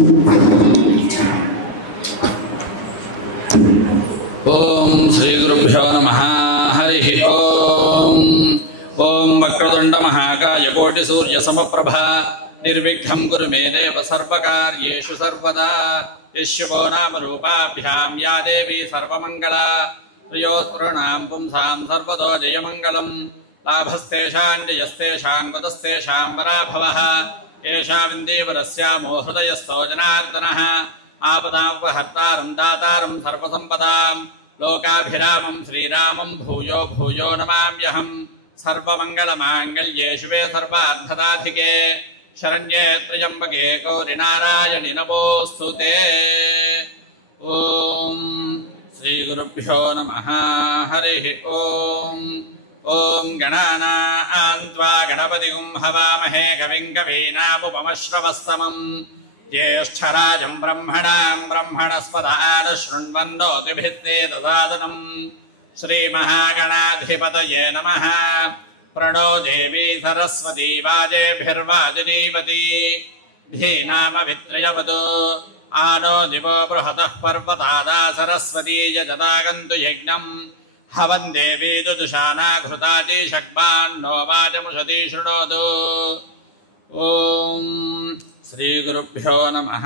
ఓం శ్రీ గురుభ్యో నమః. హరి ఓం. ఓం వక్రతుండ మహాకాయ కోటి సూర్య సమప్రభ నిర్విఘ్నం కురు మే దేవ సర్వకార్యేషు సర్వదా. యశ్వో నామ రూపాభ్యాం యా దేవీ సర్వమంగళా. ప్రియోత్పృణాం పుంసాం సర్వదో జయమంగళం. లాభస్తేషాం జయస్తేషాం వదస్తేషాం పరాభవః. ఏషా విందేవరస్యామో హృదయస్థో జనార్దనః. ఆపదాపహర్తారం దాతారం సర్వసంపదాం లోకాభిరామం శ్రీరామం భూయో భూయో నమామ్యహం. సర్వమంగళమాంగళ్యే శివే సర్వార్థదాధికే శరణ్యే త్ర్యంబకే గౌరి నారాయణి నమోస్తుతే. ఓం శ్రీ గురుభ్యో నమః. హరి ఓం. ఓం గణానాం త్వా గణపతిం హవామహే కవిం కవీనాముపమశ్రవస్తమం. జ్యేష్ఠరాజం బ్రహ్మణాం బ్రహ్మణస్పద ఆనశృణ్వన్నోతిభిస్తేదసాదనం. శ్రీమహాగణాధిపతయే నమః. ప్రణో దేవీ సరస్వతీ వాజేభిర్వాజినీవతి. ధీనామవిత్రయవతు ఆనో దివో బృహతః పర్వతాదా సరస్వతీ యజతాగन्तు యజ్ఞం. హవం దేవీ దుదుషానా ఘృతాజీ షక్మాన్నో వాచముషతి శృణోతు. ఓం శ్రీ గురుభ్యో నమః.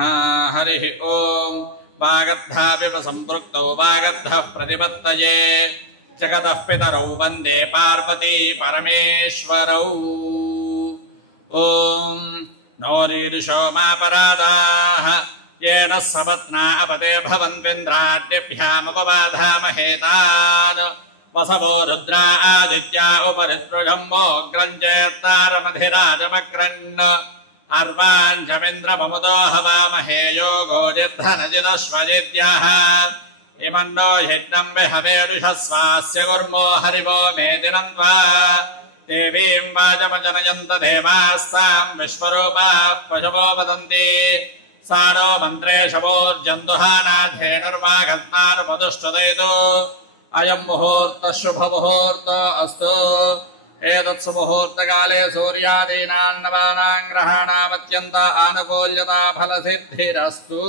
హరి ఓం. వాగర్ధావివ సంపృక్తౌ వాగర్ధః ప్రతిపత్తయే జగతః పితరౌ వందే పార్వతీ పరమేశ్వరౌ. ఓం నోరీరుషో మాపరాదాః येन सपत्ना अपते भवन्त्विन्द्राद्यभ्यामुपबाधामहे तान्. वसवो रुद्रा आदित्या उपरितृजम्बोऽग्रं चेत्तारमधिराजमक्रन्. अर्वाञ्चमिन्द्रममुदो हवामहे योगो जिद्धनजिदश्वजिद्यः. इमन्नो यज्ञं विहवेरुषस्वास्य कुर्मो हरिवो मेदिनं त्वा. देवीं वाचमजनयन्त देवास्तां विश्वरूपाः पशवो वदन्ति. सानो मन्त्रे शवोर्जन्तुहानाधेनुर्वागत्मानुपदुष्टुदयतु. अयं मुहूर्तः शुभमुहूर्त अस्तु. एतत्सु मुहूर्तकाले सूर्यादीनां नवानां ग्रहाणामत्यन्त आनुकूल्यता फलसिद्धिरस्तु.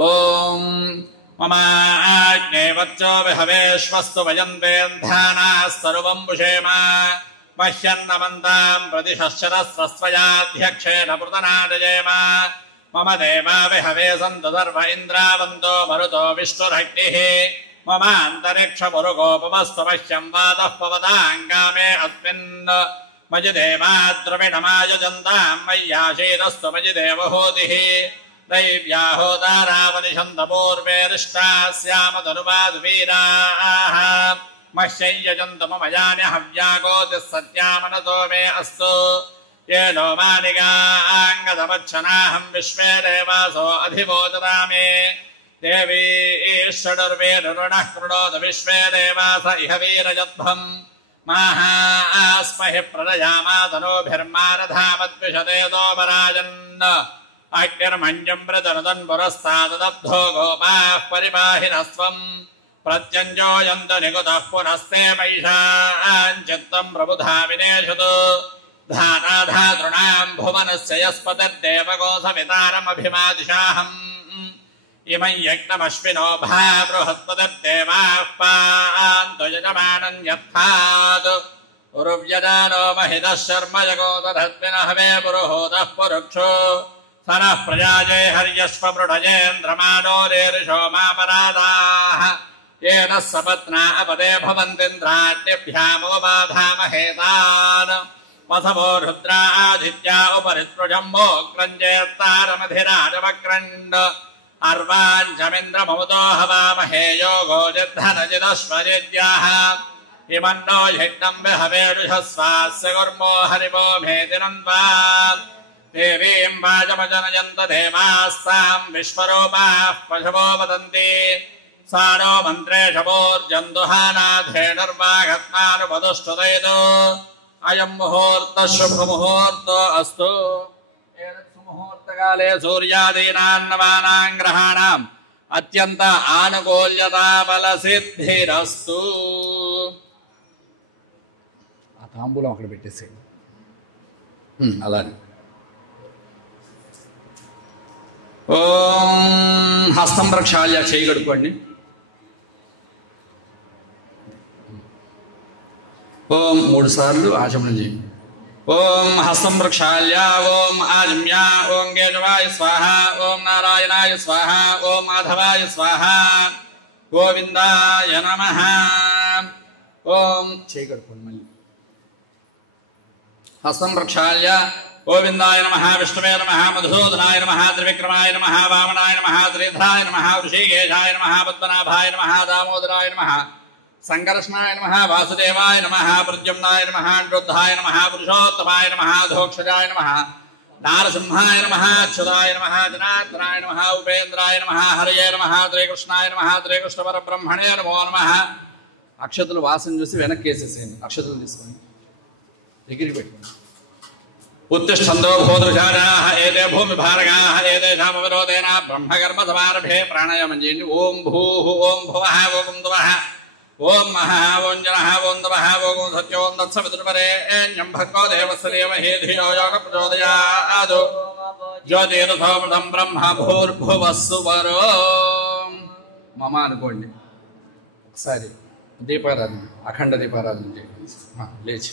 ॐ ममाज्ञेवच्चो विहवेश्वस्तु वयन्तेन्धानास्तरुवं पुषेम. मह्यन्नमन्तां प्रतिशश्चरस्वस्वयाध्यक्षेण पृतनादयेम. मम देवा विहवे सन्तु सर्व इन्द्रावन्तो मरुतो विष्णुरग्निः. ममान्तरिक्षपुरुगोपमस्तु मह्यं वातः पवताङ्गामे अस्मिन्. मयि देवा द्रविणमायुजन्तां मय्याशीरस्तु मयि देवहूतिः. दैव्याहोतारावनिषन्त पूर्वे दृष्टाः स्याम तनुवाद्वीराः. मह्यं यजन्तु मम यानि हव्यागोतिः सत्यामनतो मे अस्तु. ये नो मानिगाङ्गदमच्छनाहं विश्वे देवासो अधिवोचता मे. देवी षडुर्वेरुणः कृणोतु विश्वे देवास इह वीरजध्वम्. माहा आस्महि प्रदयामातनोभिर्मारधामद्विषते दोपराजन्. अग्निर्मञ्जं प्रतनुतन् पुरस्ताददब्धो गोपाः परिपाहि नस्त्वम्. प्रत्यञ्जोयन्त निकुतः पुनस्ते मैषाञ्चित्तं प्रबुधा विनेषतु. धानाधातॄणां भुवनस्य यस्पतिर्देवकोसवितारमभिमादिशाहम्. इमं यज्ञमश्विनो भा बृहस्पतिर्देवाः पान्तु यजमानं यत्थात्. उरुव्यजानो महितः शर्म यगोदधस्मिनः वे पुरुहूतः पुरुक्षो. सरः प्रजाये हर्यश्व मृढयेन्द्रमानो रेरिषो मापरादाः. येन सपत्ना अपदे भवन्तीन्द्राद्यभ्यामुपबाधामहे तान्. वसवो रुद्रा आदित्या उपरितृजम्बोऽग्रं चेत्तारमधिराजमक्रन्. अर्वाञ्चमिन्द्रममुदो हवामहे योगो जिद्धनजिदश्वजिद्यः. इमन्नो यज्ञं विहवेरुषस्वास्य कुर्मो हरिवो मेदिनं त्वा. देवीं वाचमजनयन्त देवास्तां विश्वरूपाः पशवो वदन्ति. सानो मन्त्रे शवोर्जन्तुहानाधेनुर्वागत्मानुपदुष्टुदयतु. अयं मुहूर्तः शुभमुहूर्तो अस्तु. एतत्सु मुहूर्तकाले सूर्यादीनां नवानां ग्रहाणाम् अत्यन्त आनुकूल्यता फलसिद्धिरस्तु. ఆ తాంబూలం అక్కడ పెట్టేసేయండి. అలానే ఓం హస్తం ప్రక్షాళ్య చేయి కడుక్కోండి. ఓం 3 సార్లు ఆచమనం చేయండి. ఓం హస్తం ప్రక్షాళ్య ఓం ఆజమ్య ఓం కేశవాయ స్వాహ ఓం నారాయణాయ స్వాహ ఓం మాధవాయ స్వాహ గోవిందాయ నమః. ఓం చేయి కడుక్కోండి. మళ్ళీ హస్తం ప్రక్షాళ్య గోవిందాయ నమః విష్ణువే నమః మధుసూదనాయ నమః త్రివిక్రమాయ నమః వామనాయ నమః శ్రీధరాయ నమః ఋషికేశాయ నమః పద్మనాభాయ నమః దామోదరాయ నమః సంకర్షణాయ నమః వాసుదేవాయ నమః ప్రద్యుమ్నాయ నమః అనిరుద్ధాయ నమః పురుషోత్తమాయ నమః ధోక్షజాయ నమః నారసింహాయ నమః అచ్యుతాయ నమః జనార్దనాయ నమః ఉపేంద్రాయ నమః హరయే నమః శ్రీకృష్ణాయ నమః శ్రీకృష్ణ పరబ్రహ్మణే నమో నమః. అక్షతలు వాసన చూసి వెనక్కి వేసేసేయండి. అక్షతలు తీసుకొని దగ్గరికి పెట్టుకోండి. ఉత్తిష్టందో భూదృశానాః ఏతే భూమిభారగాః ఏతేషామవిరోధేన బ్రహ్మకర్మ సమారభే. ప్రాణాయామం చేయండి. ఓం భూః ఓం భువః ఓం దువః ఓం మహా ఓం జనః ఓం తపః ఓం సత్యో ఓం తత్సవితుర్వరేణ్యం భర్గో దేవస్య ధీమహి ధియో యోన ప్రచోదయాత్. జ్యోతిరథోమృతం బ్రహ్మ భూర్భువస్సువరో. మమ అనుకోండి. ఒకసారి దీపారాధన, అఖండ దీపారాధన చేయండి. లేచి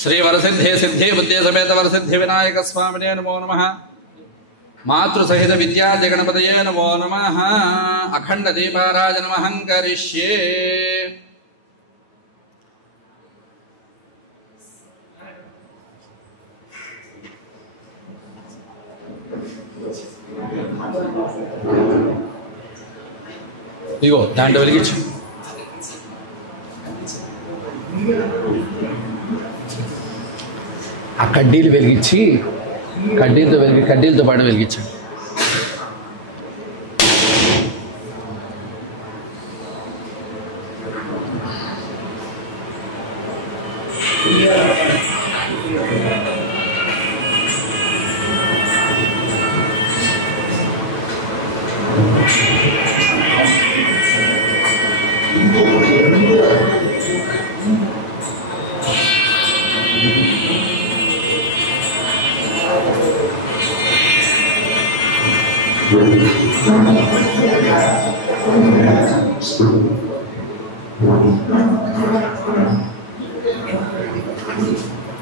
శ్రీ వరసిద్ధి సిద్ధి బుద్ధి సమేత వరసిద్ధి వినాయక స్వామినే నమో నమః. మాతృసహిత విద్యార్థి గణపతయే నమో నమః. అఖండ దీపారాజనమహం కరిష్యే. ఇగో దాంట్లో వెలిగించు. ఆ కడ్డీలు వెలిగించి కడ్డీలతో పాటు వెలిగించండి.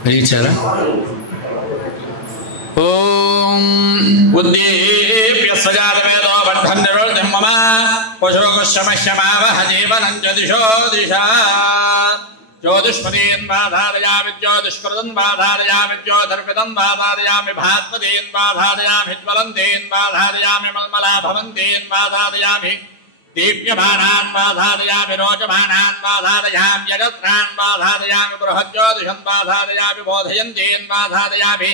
వెలిగించారా? ఓం ఉద్దీప్య సజాతవేదో బంధన్ నిరోధం మమ పశుగోశమశ్యమావహ జీవనం జ్యోతిషో దిశా. జ్యోతిష్పదీన్ బాధారయామి జ్యోతిష్కృతం బాధారయామి జ్యోతిర్విదం బాధారయామి భాత్మదీన్ బాధారయామి జ్వలంతీన్ బాధారయామి మల్మలా భవంతీన్ బాధారయామి దీప్యమానాన్ బాధారయామి రోచమానాన్ బాధారయామి యజత్రాన్ బాధారయామి బృహజ్యోతిషం బాధారయామి బోధయంతీన్ బాధారయామి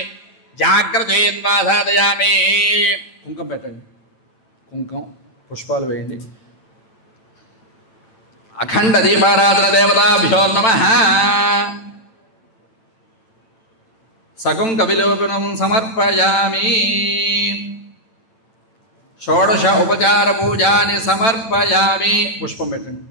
జాగ్రత్తీన్ బాధారయామి. కుంకం పెట్టండి. కుంకం పుష్పాలు వేయండి. అఖండ దీపారాధన దేవతాభ్యో నమః. సకుంక విలోపనం సమర్పయామి. షోడశ ఉపచార పూజాని సమర్పయామి. పుష్పం పెట్టండి.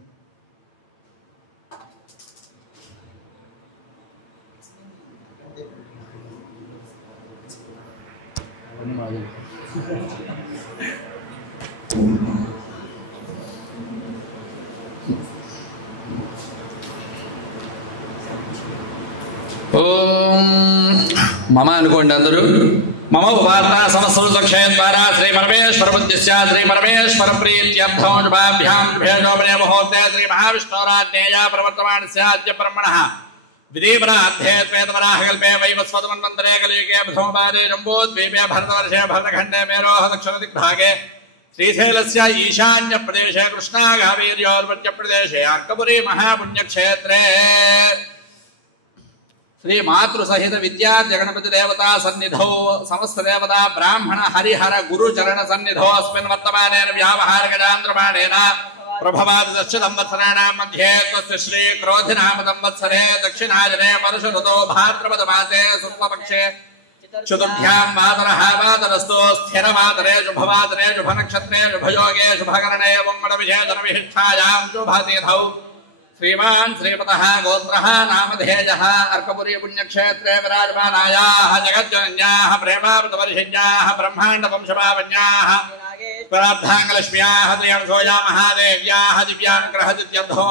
ఓం మమ అనుకోండి అందరూ. మమ వార్త సమస్త క్షేత్ర శ్రీ పరమేశ్వర బుద్ధిశ్చ శ్రీ పరమేశ్వర ప్రీత్యర్థం శుభాభ్యాం భేజోపనే ముహూర్తే శ్రీ మహావిష్ణోరాజ్ఞేయ ప్రవర్తమానస్యాద్య బ్రహ్మణః విదీపనార్థే శ్వేతవరాహకల్పే వైవస్వతమన్వంతరే కలియుగే ప్రథమపాదే జంబూద్వీపే భరతవర్షే భరతఖండే మేరోహ దక్షిణదిగ్భాగే శ్రీశైలస్య ఈశాన్య ప్రదేశే కృష్ణాగావీర్యోర్మధ్య ప్రదేశే అర్కపురీ మహాపుణ్యక్షేత్రే శ్రీ మాతృసహిత విద్యార్థి గణపతి దేవతా సన్నిధౌ సమస్త దేవతా బ్రాహ్మణ హరిహర గురు చరణ సన్నిధౌ అస్మిన్ వర్తమానేన వ్యావహారికజాంధ్రమాణేన ప్రభవాది దశ సంవత్సరాణాం మధ్యే తస్య శ్రీ క్రోధినామ సంవత్సరే దక్షిణాయనే పరుషఋతో భాద్రపద మాసే శుక్లపక్షే చతుర్థ్యాం వాతరః వాతరస్తు స్థిరవాతరే శుభవాతరే శుభనక్షత్రే శుభయోగే శుభకరణే మంగళ విజేతన విశిష్టాయాం శుభతిథౌ श्रीमान् श्रीपतः गोत्रः नामधेयः अर्कपुरी पुण्यक्षेत्रे विराजमानायाः जगज्जनन्याः प्रेमामृतवर्षिण्याः ब्रह्माण्डवंशभावन्याः प्रार्थाङ्गलक्ष्म्याः त्रियणसोया महादेव्याः दिव्यानुग्रहदित्यर्थो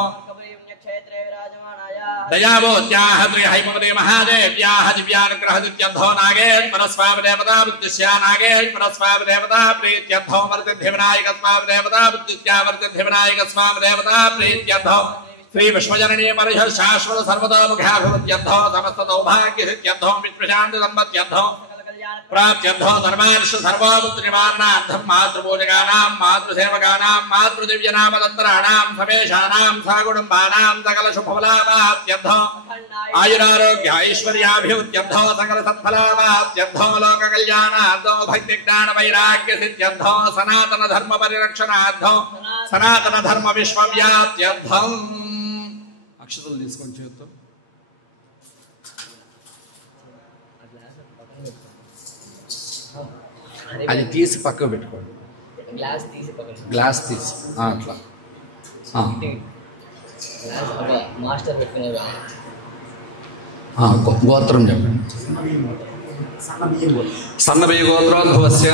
दयावोत्याः त्रिहैमवती महादेव्याः दिव्यानुग्रहदित्यर्थो नागेश्वरस्वामिदेवता बुद्धिस्या नागेश्वरस्वामिदेवता प्रीत्यर्थो वर्तिद्धिविनायकस्वामिदेवता बुद्धिस्या वर्तिद्धिविनायकस्वामिदेवता प्रीत्यर्थो श्री विश्वजननी परिषद शाश्वत सर्वतोमुखाभिवृद्ध्यर्थो समस्त सौभाग्यसिद्ध्यर्थो विश्वशान्ति सम्पत्त्यर्थो प्राप्त्यर्थो धर्मार्ष सर्वपुत्रिमान्नार्थं मातृपूजकानां मातृसेवकानां मातृदिव्यनामदन्तराणां समेषाणां सकुटुम्बानां सकलशुभफलावाप्त्यर्थो आयुरारोग्य ऐश्वर्याभिवृद्ध्यर्थो सकलसत्फलावाप्त्यर्थो लोककल्याणार्थो भक्तिज्ञानवैराग्यसिद्ध्यर्थो सनातनधर्मपरिरक्षणार्थो सनातनधर्मविश्वव्याप्त्यर्थम् अक्षतలు తీసుకొని చేత్తో అది తీసి పక్కకు పెట్టుకోండి గ్లాస్ తీసి అట్లా గోత్రం చెప్పండి సన్నబియ్య గోత్రోద్భవస్య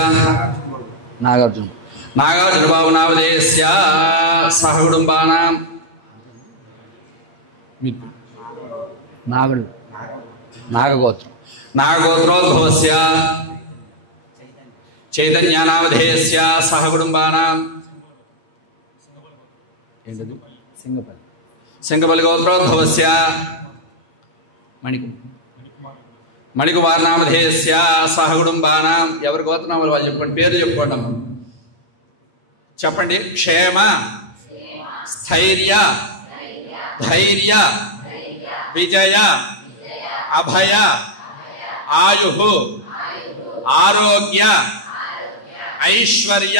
నాగార్జున బాబు నామధేయస్య సహ కుటుంబానాం నాగగోత్రోద్భవస్య చైతన్యనామధేయస్య సహ కుటుంబానాం ఏంటది సింగపల్లి గోత్రోద్భవస్య మణికుమార్ నామధేయస్య సహ కుటుంబానాం ఎవరి గోత్రనామాలు వాళ్ళు చెప్పండి పేరు చెప్పుకోండి అమ్మ చెప్పండి క్షేమ స్థైర్య ధైర్య విజయ అభయ ఆయు ఆరోగ్య ఐశ్వర్య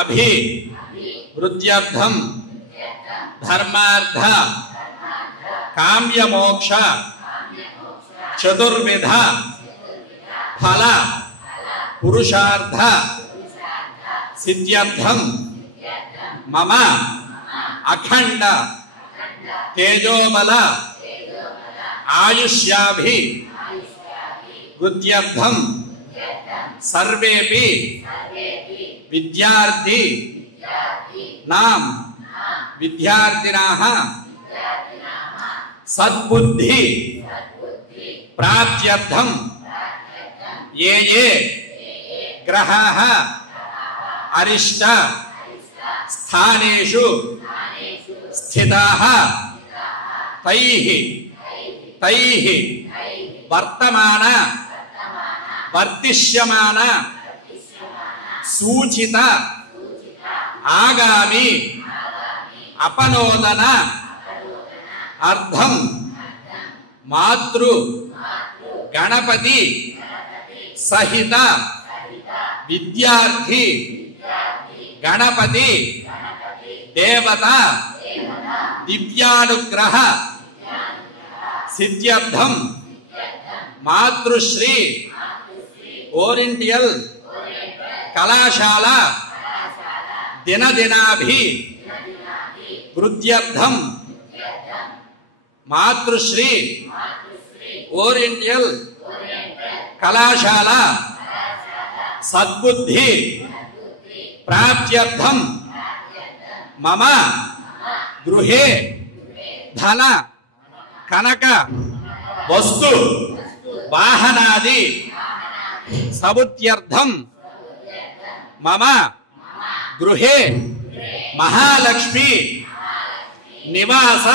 అభి వృద్ధ్యర్థం ధర్మార్థ కామ్యమోక్ష చతుర్విధ ఫల పురుషార్థ సిద్ధ్యర్థం మమ అఖండ తేజోబల ఆయుష్యాభి వృద్ధ్యర్థం సర్వేపి విద్యార్థి నాం విద్యార్థినాః సద్బుద్ధి ప్రాప్త్యర్థం ఏ ఏ గ్రహాః అరిష్ట స్థానేషు స్థితాః తైః వర్తమాన వర్తిష్యమాన సూచిత ఆగామి అపనోదన అర్థం మాతృ గణపతి సహిత విద్యార్థి గణపతి దేవత దివ్యానుగ్రహ సిద్ధ్యర్థం మాతృశ్రీ ఓరియంటల్ కళాశాల దినదినాభి వృద్ధ్యర్థం మాతృశ్రీ ఓరియంటల్ కళాశాల సద్బుద్ధి ప్రాప్త్యర్థం మమ గృహే ధన కనక వస్తు వాహనాది సముద్యర్థం మమ గృహే మహాలక్ష్మి నివాస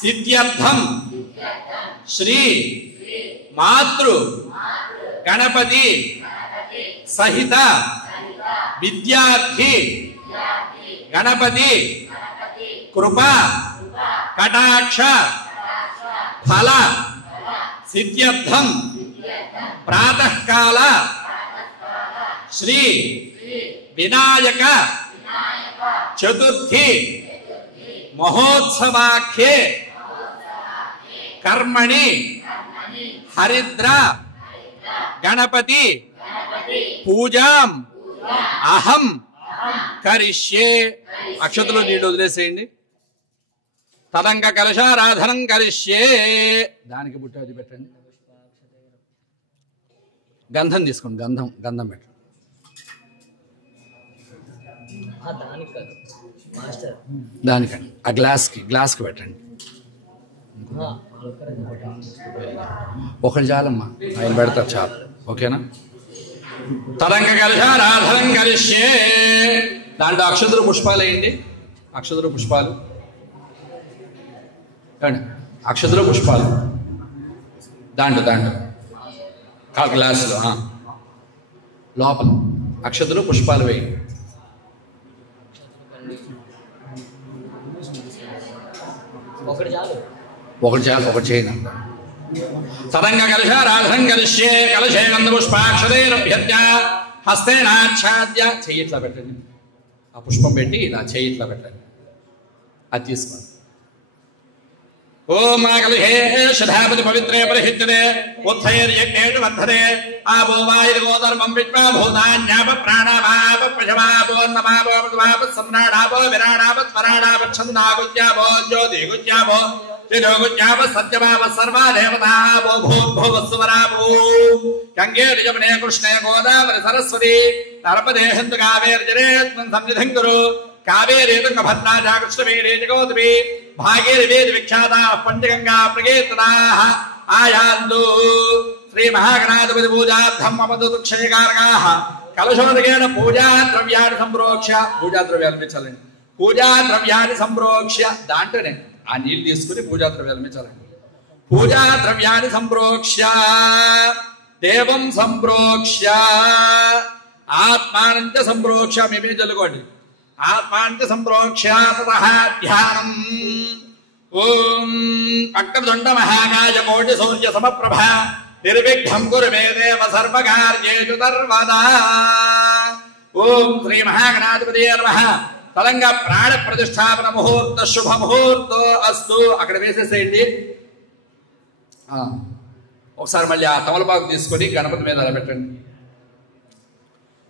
సిద్ధ్యర్థం శ్రీ మాతృ గణపతి సహిత విద్యార్థి గణపతి కృపా కటాక్ష ఫల సిద్ధ్యర్థం ప్రాతఃకాల శ్రీ వినాయక చతుర్థి మహోత్సవాఖ్యే కర్మణి హరిద్ర గణపతి పూజాం అహం కరిష్యే. అక్షతలు నీళ్ళు వదిలేసేయండి. తదంగ కలశారాధనం కరిష్యే. దానికి బుట్టాది పెట్టండి. గంధం తీసుకోండి. గంధం పెట్టండి. దానికండి ఆ గ్లాస్కి పెట్టండి. ఒకటి చాలమ్మా, ఆయన పెడతారు చాలు. ఓకేనా? తరంగ కలశారాధనం కరిష్యే. దాంట్లో అక్షతలు పుష్పాలు వేయండి. అక్షతలు పుష్పాలు అక్షతలు పుష్పాలు దాంట్లో గ్లాసులు లోపల అక్షతలు పుష్పాలు వేయండి. ఒకటి చేయండి. తరంగ కలశారాధనం కరిష్యే. కలశే గంధ పుష్పాక్షతైరభ్యర్చ్య హస్తేనాచ్ఛాద్య. చెయ్యి ఇట్లా పెట్టండి. ఆ పుష్పం పెట్టి ఇలా చెయ్యి ఇట్లా పెట్టండి. అది తీసుకోండి. ఓం కలహే శధాపతి పవిత్రే పరిహిత్యతే ఉత్తైర్యజ్ఞేషు వర్ధతే ఆపో వాయుర్గోధర్మం విద్మా భూతాన్యాప ప్రాణాపాప ప్రజమాపోన్నమాపో మృతమాప సమ్రాడాపో విరాడాప స్మరాడాప ఛందాగుజ్యాపో జ్యోతిగుజ్యాపో త్రిలోగుజ్యాప సత్యమాప సర్వా దేవతాపో భూర్భువస్సువరాపో గంగే యమునే కృష్ణే గోదావరి సరస్వతి నర్మదే సింధు కావేర్జనేస్మిన్ సన్నిధిం కురు. కావేరీ తుంగభద్రా చ కృష్ణవేణీ చ గోదావరి భాగీరథీ విఖ్యాతా పంచగంగా ప్రకీర్తనాః ఆయాందు. శ్రీ మహాగణాధిపతి పూజార్థం అమదుక్షయకారకాః కలశోదకేన పూజా ద్రవ్యాన్ని సంప్రోక్ష్య. పూజా ద్రవ్యాలు మెచ్చాలండి. పూజా ద్రవ్యాన్ని సంప్రోక్ష్య దాంట్లోనే ఆ నీళ్ళు తీసుకుని పూజా ద్రవ్యాలు మెచ్చాలండి. పూజా ద్రవ్యాన్ని సంప్రోక్ష్య దేవం సంప్రోక్ష్య ఆత్మానంచ సంప్రోక్ష్య. మేమే చల్లుకోండి. ఆత్మాంచ సంప్రోక్ష్య తతః ధ్యానం. ఓం వక్రతుండ మహాకాయ కోటి సూర్య సమప్రభ నిర్విఘ్నం కురు మే దేవ సర్వకార్యేషు సర్వదా. ఓం శ్రీ మహాగణాధిపతయే నమః. తలంగ ప్రాణ ప్రతిష్టాపన ముహూర్త శుభ ముహూర్తో అస్తు. అక్కడ వేసేసేయండి. ఒకసారి మళ్ళీ ఆ తమలపాకు తీసుకొని గణపతి మీద అలా పెట్టండి.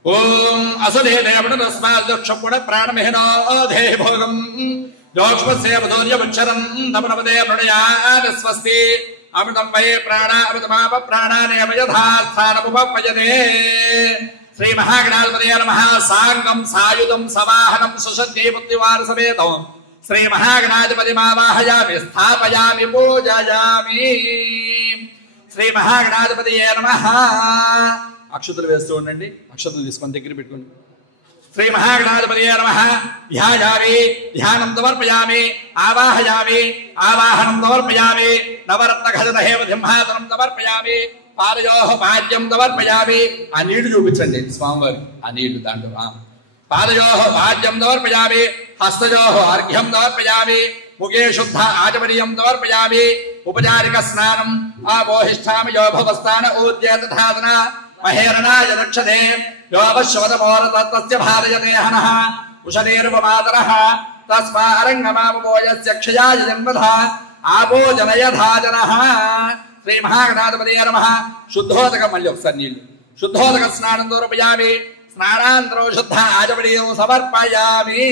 ఓం అసలే దేవణ తస్మాదక్షపుణ ప్రాణమిహినో ధే భోగం జోక్ష్మసేవదోర్యవక్షరం నమనమదే ప్రణయాన స్వస్తి. అమృతం వై ప్రాణ అమృతమాప ప్రాణానేమ యథాస్థానముపపయతే. శ్రీ మహాగణాధిపతయే నమః. సాంగం సాయుధం సవాహనం సుసజ్జే పుత్రివార సమేతం శ్రీ మహాగణాధిపతి మావాహయామి స్థాపయామి పూజయామి. శ్రీ మహాగణాధిపతయే నమః. అక్షతులు వేస్తూ ఉండండి. అక్షతులు తీసుకొని దగ్గర పెట్టుకోండి. శ్రీ మహాగణాధిపతయే నమః. ధ్యాయామి ధ్యానం సమర్పయామి ఆవాహయామి ఆవాహనం సమర్పయామి నవరత్న ఖచిత హేమ సింహాసనం సమర్పయామి పాదయోః పాద్యం సమర్పయామి. ఆ నీళ్లు చూపించండి స్వామివారికి. ఆ నీళ్లు దాంట్లో పాదయోః పాద్యం సమర్పయామి హస్తయోః అర్ఘ్యం సమర్పయామి ముఖే శుద్ధ ఆచమనీయం సమర్పయామి. ఉపచారిక స్నానం ఆపోహిష్టామి యో భవస్థాన ఊర్జేత ధాతన మహేరణాయ దక్షతే యోపశ్వతమోరతస్య భారయతే హనః ఉషనేర్వమాతరః తస్మా అరంగమామోయస్య క్షయాయ జన్మధ ఆపో జనయధాజనః. శ్రీ మహాగణాధిపతయే నమః. శుద్ధోదకం మళ్ళీ ఒకసారి నీళ్లు శుద్ధోదక స్నానం సమర్పయామి. స్నానాంతరం శుద్ధ ఆచమనీయం సమర్పయామి.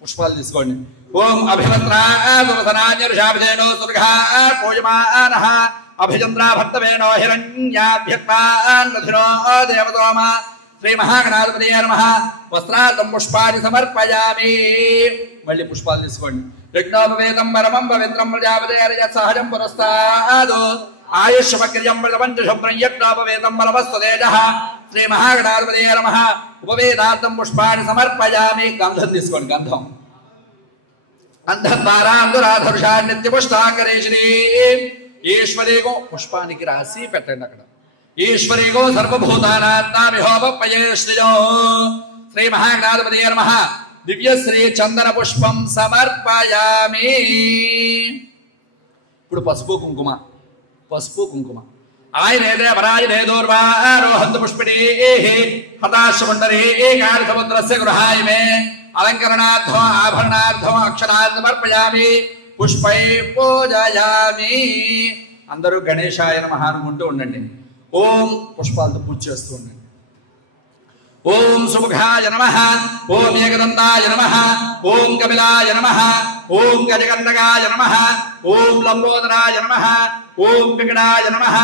పుష్పాలు తీసుకోండి. ఓం అభివస్త్రాసనాన్యర్షాభిధేనో సుర్ఘా పూజమానః అభిచంద్రా భక్తవేనో హిరణ్యాభ్యక్తాన్నధినో దేవతోమ. శ్రీ మహాగణాధిపతయే నమః. వస్త్రార్థం పుష్పాన్ని సమర్పయామి. మళ్ళీ పుష్పాలు తీసుకోండి. యజ్ఞోపవేతం పరమం పవిత్రం ప్రజాపతేర్య సహజం పురస్తాదో ఆయుష్మక్రియం బలవంచ శుభ్రం యజ్ఞోపవేతం బలవస్తేజః. శ్రీ మహాగణాధిపతయే నమః. ఉపవేదార్థం పుష్పాన్ని సమర్పయామి. గంధం తీసుకోండి. గంధం అంధద్వారాంధురాధరుషా నిత్యపుష్టాకరేశ్వరీ. ఈశ్వరీగో పుష్పానికి రాసి పెట్టండి అక్కడ. ఈశ్వరీగో సర్వభూతానాత్మావిహోపయే శ్రియో. శ్రీ మహాగణాధిపతయే నమః. దివ్యశ్రీ చందన పుష్పం సమర్పయామి. ఇప్పుడు పసుపు కుంకుమ ఆయనేదే పరాయనేదోర్వారోహంతు పుష్పిణీ హతాశమండరీ ఏకాని సముద్రస్య గృహాయమే అలంకరణార్థం ఆభరణార్థం అక్షరాన్ని సమర్పయామి. పుష్పై పూజయామి. అందరూ గణేశాయ నమః అనుకుంటూ ఉండండి. ఓం పుష్పాలతో పూజ చేస్తూ ఉండండి. ఓం సుముఖాయ నమః. ఓం ఏకదంతాయ నమః. ఓం కపిలాయ నమః. ఓం గజగండకాయ నమః ఓం లంబోదరాయ నమః ఓం వికటాయ నమః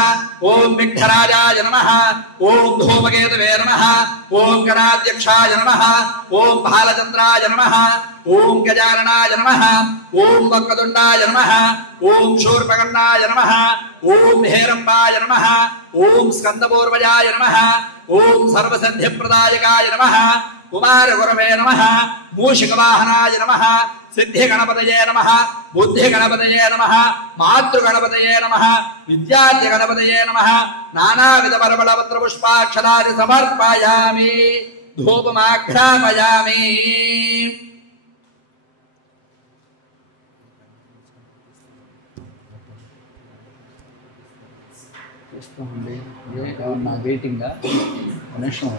ఓం విఘ్నరాజాయ నమః ఓం ధూమకేతవే నమః ఓం గణాధ్యక్షాయ నమః ఓం బాలచంద్రాయ నమః ఓం గజాననాయ నమః ఓం వక్రతుండాయ నమః ఓం శూర్పకర్ణాయ నమః ఓం హేరంబాయ నమః ఓం స్కందపూర్వజాయ నమః ఓం సర్వసిద్ధిప్రదాయకాయ నమః కుమారగురవే నమః మూషికవాహనాయ నమః సిద్ధిగణపతయే నమః బుద్ధిగణపతయే నమః మాతృగణపతయే నమః విద్యార్థిగణపతయే నమః నానావిధ పరబలపత్ర పుష్పాక్షరాది సమర్పయామి ధూపమాఘ్రాపయామి. వెయిటింగ్ నిమిషం.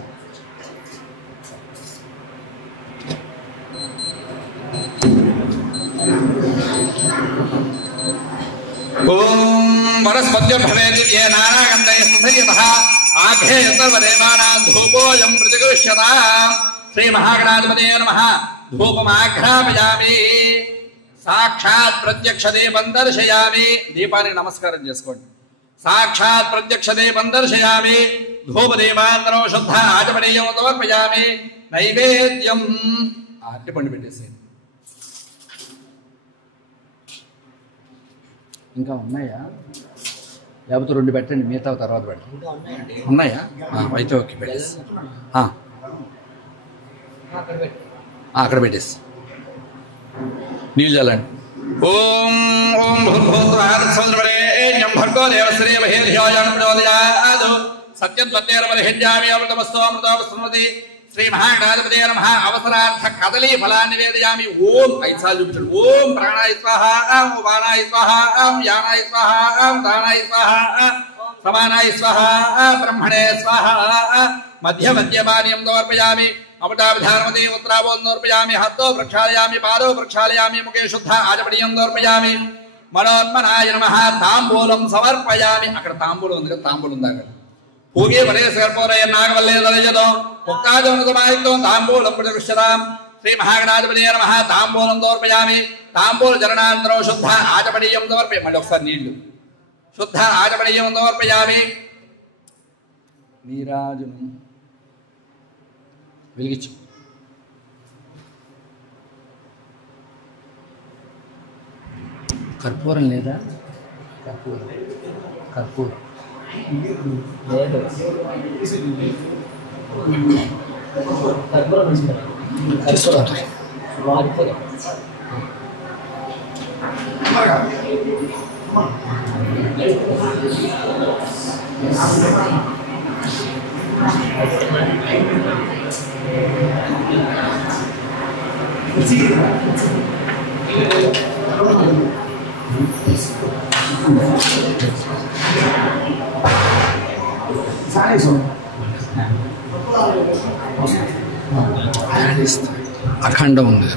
ఓం వనస్పత్యభవేది ఏ నానాగంధైః స్తుతయతః ఆఘ్రేయ సర్వదేవానాం ధూపోయం ప్రతిగృహ్యతాం. శ్రీ మహాగణాధిపతయే నమః. ధూపమాఘ్రాపయామి. సాక్షాత్ ప్రత్యక్ష దీపం దర్శయామి. దీపానికి నమస్కారం చేసుకోండి. సాక్షాత్ ప్రత్యక్ష దీపం దర్శయామి. ధూపదీపాంతరం శుద్ధ ఆచమనీయం సమర్పయామి. నైవేద్యం అరటిపండు పెట్టేసేయండి. ఇంకా ఉన్నాయా? లేకపోతే 2 పెట్టండి, మిగతా తర్వాత పెట్టండి. ఉన్నాయా? అయితే ఓకే, పెట్టేసి అక్కడ పెట్టేసి నీళ్ళు చల్లండి. ఓం ఓం భూర్భువస్సువః భర్గో దేవశ్రీ మహేర్యోజాం ప్రచోదయాత్. సత్యద్వత్తేరమర్హింజామి అమృతమస్తు అమృతోపస్మృతి. శ్రీ మహాగణాధిపతయే నమః. అవసరార్థ కదలీ ఫలాన్ని నివేదయామి. ఓం 5 సార్లు చూపించండి. ఓం ప్రాణాయ స్వాహ, ఓం వానాయ స్వాహ, ఓం యానాయ స్వాహ, ఓం దానాయ స్వాహ, సమానాయ స్వాహ, బ్రహ్మణే స్వాహ. మధ్య మధ్యమాన్యం సమర్పయామి. అమృతాభిధానమతి ఉత్తరాభోం సమర్పయామి. హస్తో ప్రక్షాళయామి, పాదో ప్రక్షాళయామి, ముఖే శుద్ధ ఆచమనీయం సమర్పయామి. మనోన్మనాయ నమః. తాంబూలం సమర్పయామి. అక్కడ తాంబూలం ఉంది కదా, తాంబూలం ఉంది అక్కడ. పూగే వరేశర్పోరయ నాగవల్లేదలయదో ముక్తాజోనుసమాయుక్తం తాంబూలం ప్రతిగృహ్యతాం. శ్రీ మహాగణాధిపతయే నమః. తాంబూలం సమర్పయామి. తాంబూల చరణాంతరం శుద్ధ ఆచమనీయం సమర్పయామి. మళ్ళీ ఒకసారి నీళ్లు. శుద్ధ ఆచమనీయం సమర్పయామి. నీరాజును వెలిగించు. కర్పూరం లేదా? కర్పూరం అఖండం ఉంది.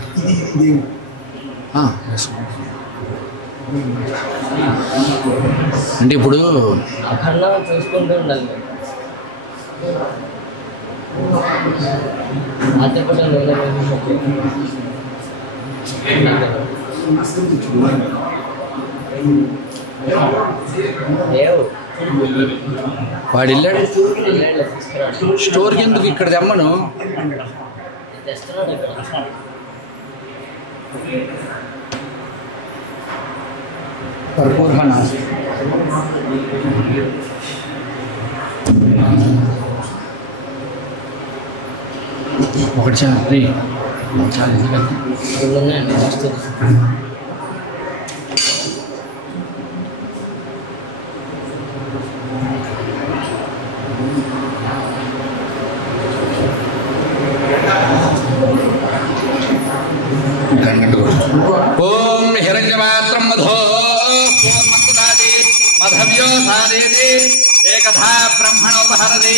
అంటే ఇప్పుడు అఖండం చూసుకుంటూ ఉండాలి. వాడు వెళ్ళాడు స్టోర్కి. ఎందుకు ఇక్కడ తెమ్మను? కర్పూర ఒకటి చాలా ఓం హిరణ్యమాత్రం మధో మధవ్యో సాదేతి ఏకథా బ్రహ్మణోపహరతి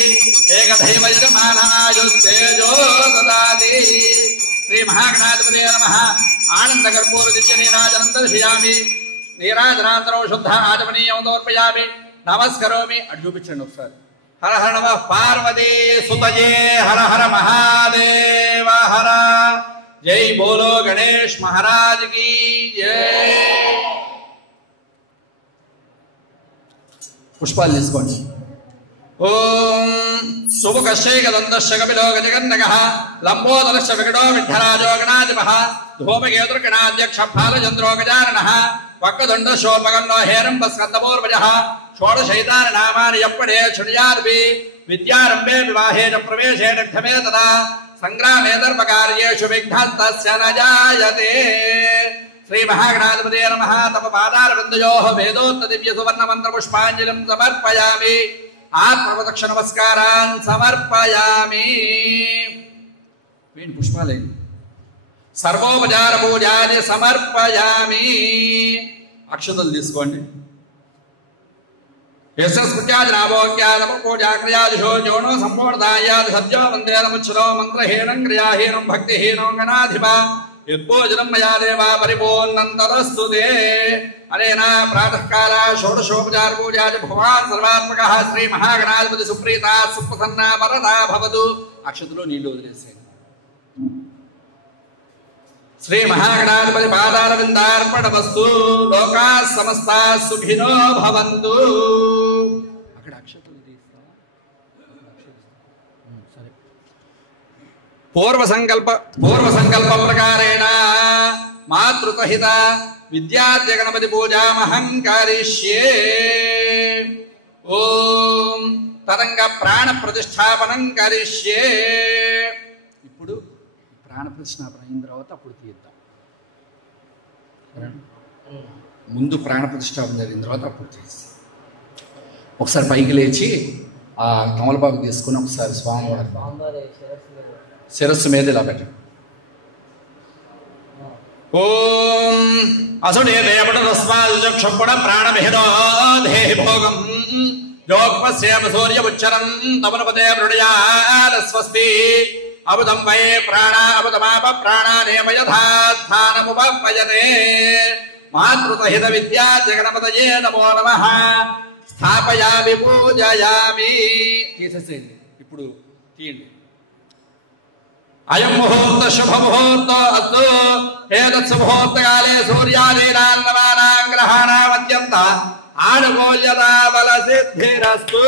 ఏకథైవ యజమానాయుస్తేజో దదాతి. శ్రీ మహాగణాధిపతయే నమః. ఆనంద కర్పూర దివ్య నీరాజనం దర్శయామి. నీరాజనాంతరం శుద్ధ ఆచమనీయం సమర్పయామి. నమస్కరోమి. అటు చూపించండి ఒకసారి. హర హర నమః పార్వతీ సుతయే హర హర మహాదేవ హర. జై బోలో గణేష్ మహారాజ్ కి జై. పుష్పాలు తీసుకోండి. ఓం సుముఖశైకదంతశ్చ కపిలో గజగన్నగః లంబోదరశ్చ వికటో విఠ్ఠరాజో గణాధిపః ధూమకేతుర్గణాధ్యక్ష ఫాలచంద్రో గజాననః వక్కదండ శోర్మగన్నో హేరంబ స్కందమూర్వజః షోడశైతాని నామాని యప్పడే శృణుయాద్భి విద్యారంభే వివాహే చ ప్రవేశే క్షమే తదా సంగ్రామే ధర్మకార్యేషు విఘ్నస్తస్య న జాయతే. శ్రీ మహాగణాధిపతే నమః. తమ పాదారవిందయోః వేదోక్త దివ్య సువర్ణ మంత్ర పుష్పాంజలిం సమర్పయామి. ఆత్మవదక్ష నమస్కారాన్ సమర్పయామి. వేణి పుష్పాలే. సర్వోపచార పూజాని సమర్పయామి. అక్షతలు తీసుకోండి. యశస్మృత్యాదినాభోక్యాదమ పూజాక్రియాదిశో జోనో సంపూర్ణాయాది సత్యో మంత్రేణముచ్ఛదో మంత్రహీనం క్రియాహీనం భక్తిహీనం గణాధిప యద్భోజనం మయా దేవా పరిపూర్ణం తదస్తు తే. అనేన ప్రాతఃకాల షోడశోపచార పూజాది భగవాన్ సర్వాత్మకః శ్రీ మహాగణాధిపతి సుప్రీత సుప్రసన్నా వరదా భవతు. అక్షతలో నీళ్లు వదిలేసేయండి. శ్రీ మహాగణాధిపతి పాదారవిందార్పణమస్తు. లోకా సమస్తా సుఖినో భవంతు. అక్కడ అక్షతలు తీస్తావా? సరే. పూర్వసంకల్ప ప్రకారేణ మాతృసహిత విద్యార్థి గణపతి పూజామహం కరిష్యే. ఓం తదంగ ప్రాణ ప్రతిష్టాపనం కరిష్యే. ఇప్పుడు ప్రాణ ప్రతిష్ఠాపన అయిన తర్వాత అప్పుడు తీద్దాం. ముందు ప్రాణ ప్రతిష్ఠాపన జరిగిన తర్వాత అప్పుడు తీస్తాం. ఒకసారి పైకి లేచి ఆ తమలపాకు తీసుకుని ఒకసారి స్వామివారి శిరస్సు మీద ఇలా పెట్టండి. ఓం అసుడే దేవతస్మాక్షణ ప్రాణభిదో దేహి భోగం జోక్మస్యేమ సూర్యముచ్చరం తమనుపదే మృడయాల స్వస్తి అబుదం వై ప్రాణ అబుదమాప ప్రాణానేమ యథాస్థానముపయతే. మాతృసహిత విద్యా జగణపతయే నమో నమః. స్థాపయామి పూజయామి. తీసేసేయండి. ఇప్పుడు తీయండి. అయం ముహూర్త శుభ ముహూర్త అస్తు. ఏతత్సు ముహూర్తకాలే సూర్యాదీనాం నవానాం గ్రహాణాం అత్యంత ఆనుకూల్యతా బల సిద్ధిరస్తు.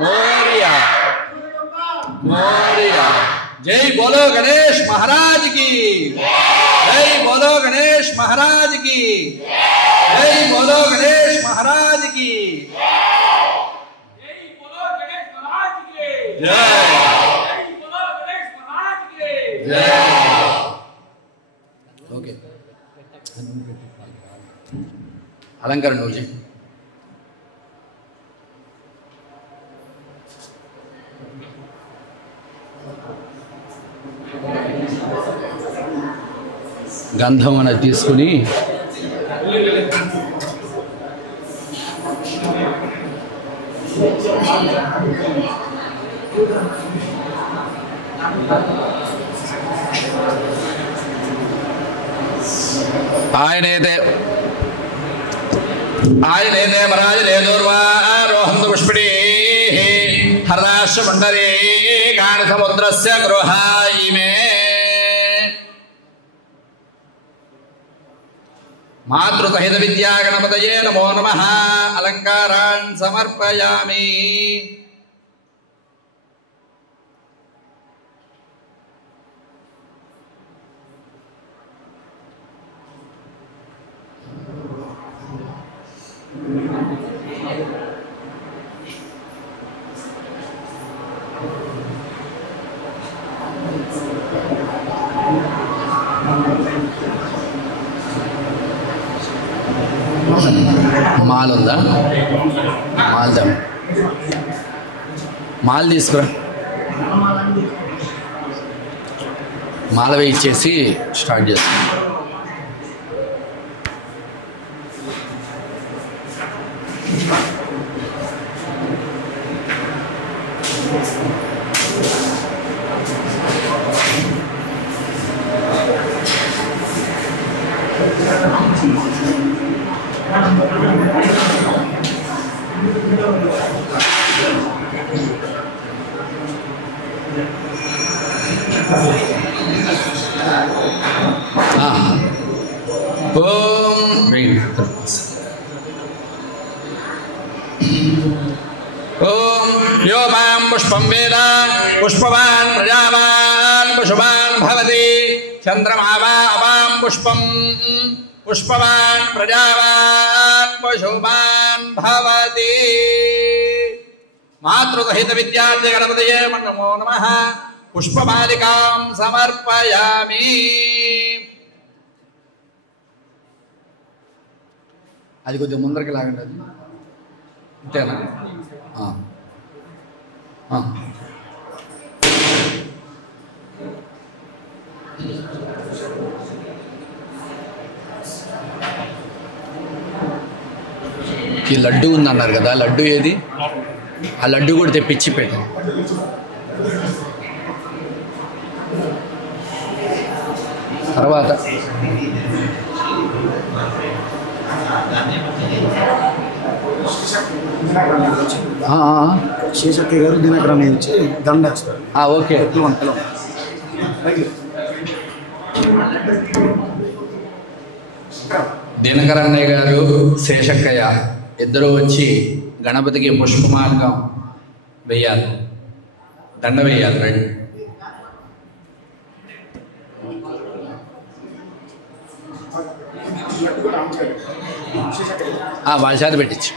మోరియా మోరియా. జై బోలో గణేష్ మహారాజ్ కి జై. బోలో గణేష్ మహారాజ్ కి జై. బోలో గణేష్ మహారాజ్ కి జై. ఓకే. అలంకరణ రోజు గంధం అనేది తీసుకుని ఆయనైతే మరాజలేదోర్వారోహంతు పుష్పిణీ హర్రాశ్వ మండరే గాన సముద్రస్య గృహాయిమే. మాతృసహిత విద్యా గణపతయే నమో నమః. అలంకారాన్ సమర్పయామి. మాల్ ఉందా? మాల్ తీసుకురా. మాల వేయించేసి స్టార్ట్ చేస్తాం. ఓం यो मां पुष्पं वेद पुष्पवान् प्रजावान् पशुवान् भवति चन्द्रमा वा अपां पुष्पं पुष्पवान् प्रजावान् पशुवान् भवति मातृसहित विद्यार्थी गणपतये नमो नमः पुष्पमालिकां समर्पयामि అది కొద్దిగా ముందరికి లాగండి అది అంతేనా ఈ లడ్డు ఉందన్నారు కదా లడ్డు ఏది ఆ లడ్డు కూడా తెప్పించి పెట్టాను తర్వాత శేషక్కి గారు దినకరాన్ని ఇచ్చి దండ వేస్తారు ఓకే వంతలో దినకరన్నయ్య గారు శేషక్కయ్య ఇద్దరు వచ్చి గణపతికి పుష్పమాలకం వేయాలి దండ వేయాలి రండి వాళ్ళ చేత పెట్టించి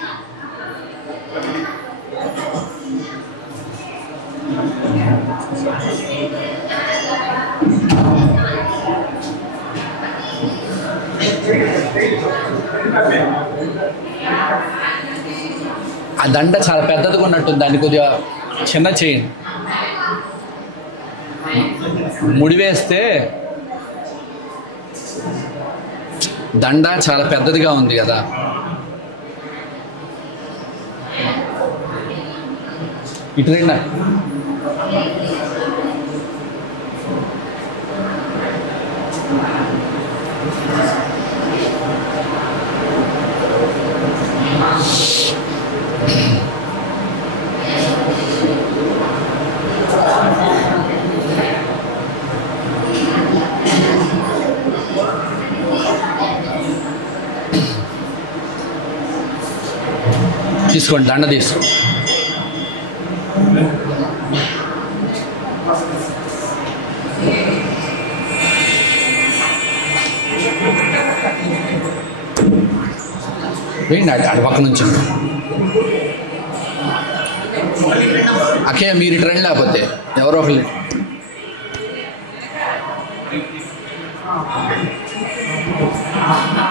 ఆ దండ చాలా పెద్దదిగా ఉన్నట్టుంది దాన్ని కొద్దిగా చిన్న చేయండి ముడివేస్తే దండ చాలా పెద్దదిగా ఉంది కదా ఇటు రండి తీసుకోండి దండ తీసుకో వేయండి అటు పక్క నుంచి అక్కయ్య మీరు ఇటు రండి లేకపోతే ఎవరో ఒకళ్ళు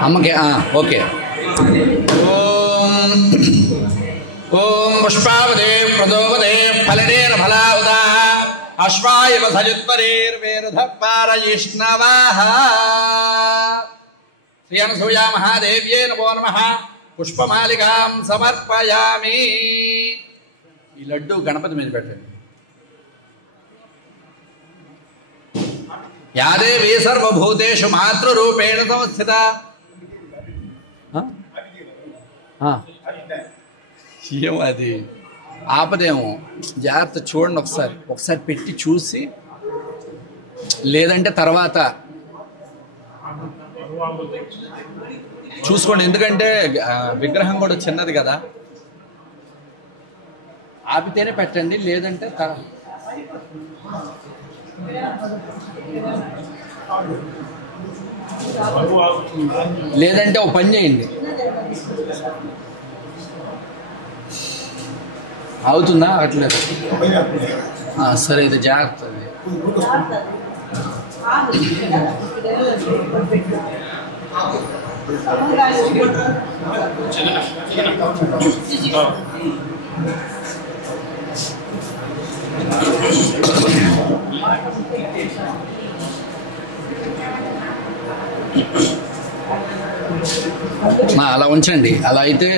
అమ్మకే ఓకే ఓం పుష్పావదే ప్రదోవదే ఫలనేన ఫలావదా అశ్వాయ వసయుత్పరేర్వేరుధ పారయిష్ణవాః శ్రీ అనసూయా మహాదేవ్యే నమో నమః పుష్పమాలికాం సమర్పయామి ఈ లడ్డు గణపతి మీద పెట్టండి యాదేవి సర్వభూతేషు మాతృరూపేణ సంస్థిత ఏమో అది ఆపదేమో జాగ్రత్త చూడండి ఒకసారి పెట్టి చూసి లేదంటే తర్వాత చూసుకోండి ఎందుకంటే విగ్రహం కూడా చిన్నది కదా ఆపితేనే పెట్టండి లేదంటే లేదంటే ఒక పని చేయండి అవుతుందా అట్లేదు సరే ఇది జాగ్రత్త అలా ఉంచండి అలా అయితే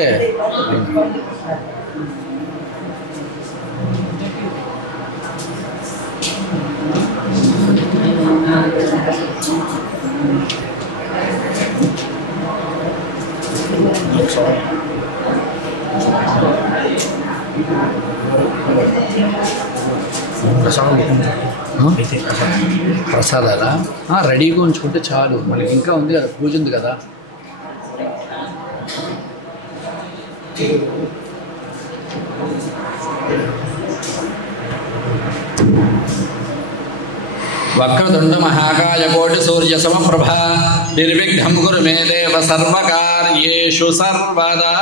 Sorry. ప్రసాదాలా రెడీగా ఉంచుకుంటే చాలు. మనకి ఇంకా ఉంది కదా, పూజ ఉంది కదా. వక్రతుండ మహాకాయ కోటి సూర్య సమప్రభ నిర్విఘ్నం కురు మే దేవ సర్వకార్యేషు సర్వదా.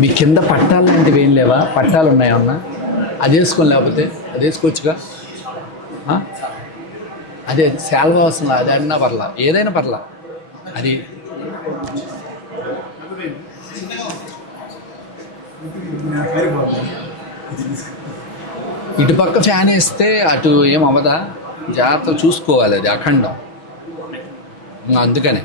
మీ కింద పట్టాలు లాంటివి ఏం లేవా? పట్టాలు ఉన్నాయన్నా? అది వేసుకొని, లేకపోతే అది వేసుకోవచ్చుగా. అదే శాల్వా అవసరం, అది అన్నా పర్లా, ఏదైనా పర్లా. అది ఇటుపక్క ఫ్యాన్ వేస్తే అటు ఏమవ్వదా? జాగ్రత్త చూసుకోవాలి, అది అఖండం. అందుకనే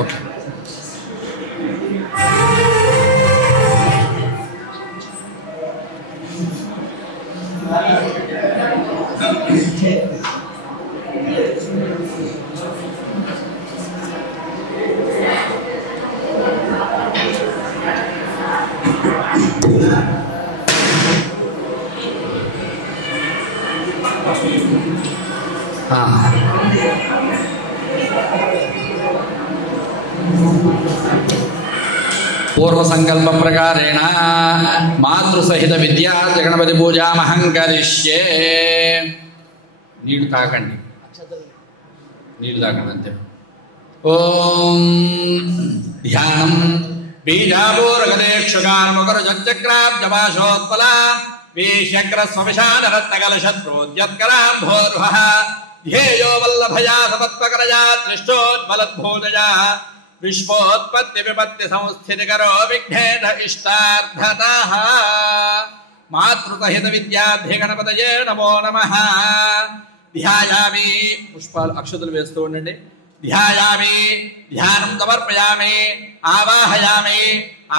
ఓకే. పూర్వ సంకల్ప ప్రకారేణ మాతృసహిత విద్యా గణపతి పూజామహం కరిష్యే. నీళ్ళు తాకండి, నీళ్ళు తాకండి అంతే. ఓం ధ్యానం బీజాపూరగదేక్షుగాన్ముఖరుచక్రాబ్జపాశోత్పల వీశగ్రస్వవిషాదరత్నకలశత్రోద్యత్కరాంభోర్వః ధ్యేయో వల్లభయా సమత్వకరయా దృష్టోజ్వలద్భూతయా విశ్వోత్పత్తి విపత్తి సంస్థితికరో విఘ్నేద ఇష్టార్థతః. మాతృసహిత విద్యార్థి గణపతయే నమో నమః. ధ్యాయామి, పుష్పాలు అక్షతులు వేస్తూ ఉండండి. ధ్యాయామి, ధ్యానం సమర్పయామి. ఆవాహయామి,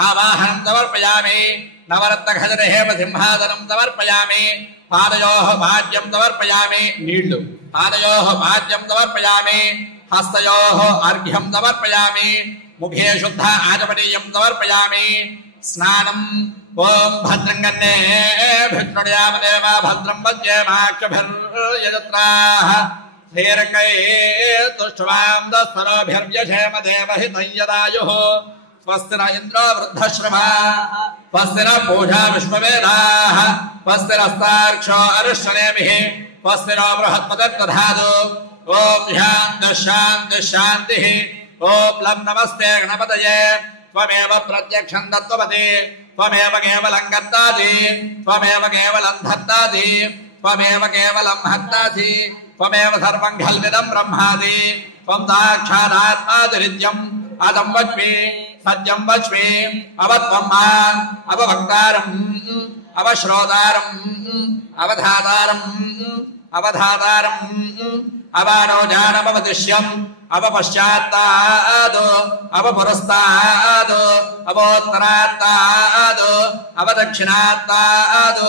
ఆవాహనం సమర్పయామి. నవరత్న ఖజన హేమ సింహాసనం సమర్పయామి. పాదయోః భాజ్యం సమర్పయామి, నీళ్లు. పాదయోః భాజ్యం సమర్పయామి. హస్తయోః అర్ఘ్యం సమర్పయామి. ముఖే శుద్ధ ఆచమనీయం సమర్పయామి. స్నానం. ఓం భద్రం కన్నేభిర్నృణయామదేవ భద్రం పశ్యేమాక్షభిర్యజత్రాః శ్రీరంగైస్తుష్ట్వాం దస్సరోభిర్వ్యశేమ దేవహితం యదాయుః. స్వస్తి న ఇంద్రో వృద్ధశ్రవాः స్వస్తి న పూజా విశ్వవేదాः స్వస్తి నస్తార్క్ష్యో అరిష్టనేమిః స్వస్తి నో బృహస్పతిర్దధాతు. ఓం శాంతి శాంతి శాంతిః. ఓం లం నమస్తే గణపతయే. త్వమేవ ప్రత్యక్షం దత్వపతి త్వమేవ కేవలం కర్తాసి త్వమేవ కేవలం ధర్తాసి త్వమేవ కేవలం హర్తాసి త్వమేవ సర్వం ఖల్విదం బ్రహ్మాసి త్వం సాక్షాదాత్మాసి నిత్యం అదం వచ్మి సత్యం వచ్మి అవత్వం మాం అవభక్తారం అవశ్రోతారం అవధాతారం అవధాతారం అవానోజానమవతిష్యం అవపశ్చాత్తాద్ అవపురస్తాద్ అవోత్తరాత్తాద్ అవదక్షిణాత్తాద్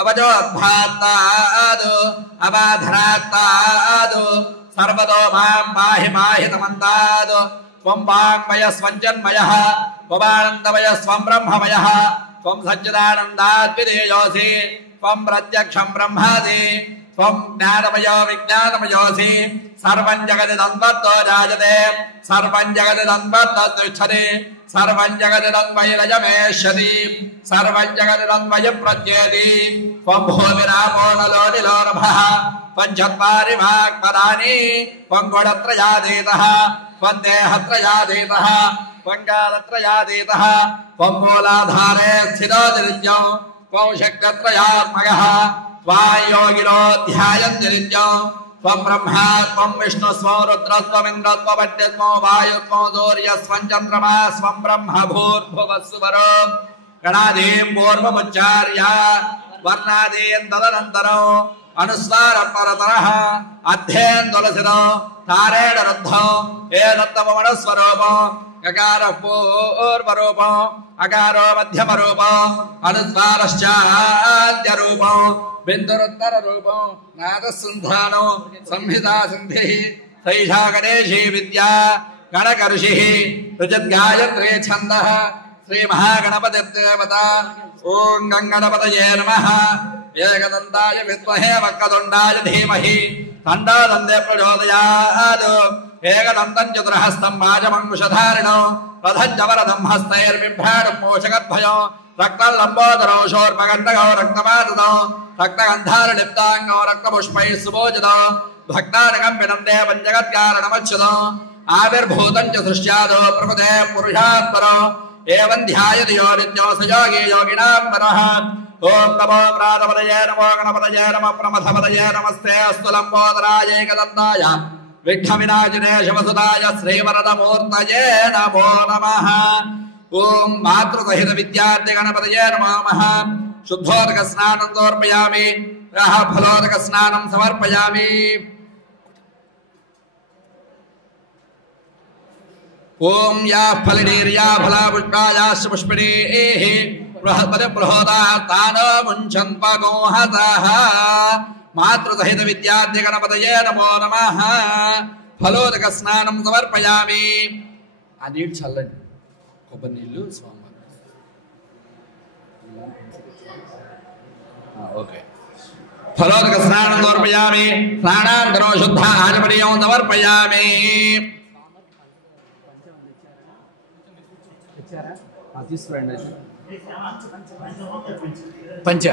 అవజోద్భాత్తాద్ అవాధరాత్తాద్ సర్వతో మాం పాహి పాహి తమంతాద్. త్వం వాంగ్మయః స్వంజన్మయః త్వమానందమయః స్వం బ్రహ్మమయః త్వం సచ్చిదానందాద్వితీయోసి త్వం ప్రత్యక్షం బ్రహ్మాసి త్వం జ్ఞానమయో విజ్ఞానమయోసి. సర్వం జగతి తన్మత్తో జాయతే సర్వం జగతి తన్మత్తో తిష్టతి సర్వం జగతి తన్మయి రజమేష్యతి సర్వం జగతి తన్మయి ప్రత్యేతి. త్వం భూమిరాపో నలో నిలో నభః పంచత్వారి వాక్పదాని త్వం గుణత్రయాతీతః త్వం దేహత్రయాతీతః త్వం కాలత్రయాతీతః త్వం మూలాధారే స్థితో నిత్యం త్వం శక్తిత్రయాత్మకః త్వాం యోగినో ధ్యాయంతి నిత్యం. త్వం బ్రహ్మా త్వం విష్ణు స్వం రుద్ర త్వమింద్ర త్వమగ్ని త్వం వాయు త్వం సూర్య స్వం చంద్రమా స్వం బ్రహ్మ భూర్భువస్సువరో. గణాదీం పూర్వముచ్చార్య వర్ణాదీం తదనంతరం అనుస్వార పరతరః అధ్యేందులసిదో తారేణ రుద్ధో ఏ దత్తమనస్వరూపం యకార పూర్వరూపం అకారో మధ్యమరూపం అనుస్వారశ్చాద్య రూపం బిందురుత్తర రూపం నాదసంధానం సంహితా సంధి సైషా గణేశీ విద్యా గణకర్షి రుజద్గాయత్రీ ఛందః శ్రీ మహాగణపతిర్దేవత ఓం గంగణపతయే నమః ఏకదంతాయ విద్మహే వక్రతుండాయ ధీమహి దండే ప్రచోదయాత్ ఏకదంతం చతుర్హస్తం వాజమంకుశధారిణో రథం చవరదం హస్తైర్బిభ్రాణం మోషగద్భయం రక్తం లంబోదరో శోర్పగండగో రక్తమాతదో రక్తగంధారలిప్తాంగో రక్తపుష్పైః సుభోజితో భక్తానకంపినం దేవం జగత్కారణమచ్యుతో ఆవిర్భూతం చ సృష్ట్యాదో ప్రకృతే పురుషాత్పరో ఏవం ధ్యాయతి యో నిత్యో సుయోగి యోగినాం పరః ఓం నమో ప్రాతపదయే నమో గణపతయే నమః ప్రమథపదయే నమస్తే అస్తు లంబోదరాయ ఏకదంతాయ విఘ్న వినాశినే శివసుతాయ శ్రీవరదమూర్తయే నమో నమః ఓం మాతృసహిత విద్యార్థి గణపతయే నమో నమః శుద్ధోదక స్నానం సమర్పయామి ఫలోదక స్నానం సమర్పయామి ఓం యా ఫలినీర్యా ఫలా పుష్పాయాశ్చ పుష్పిణీః బృహస్పతి బృహదాస్తానో ముంచన్పగోహతః మాతృసహిత విద్యార్థి గణపతయే నమో నమః ఫలోదక స్నానం సమర్పయామి. ఆ నీళ్ళు చల్లండి, కొబ్బరి నీళ్ళు స్వామివారి. ఓకే, ఫలోదక స్నానం సమర్పయామి. స్నానాంతరో శుద్ధ ఆచమనీయం సమర్పయామి. తీసుకురండి పంచ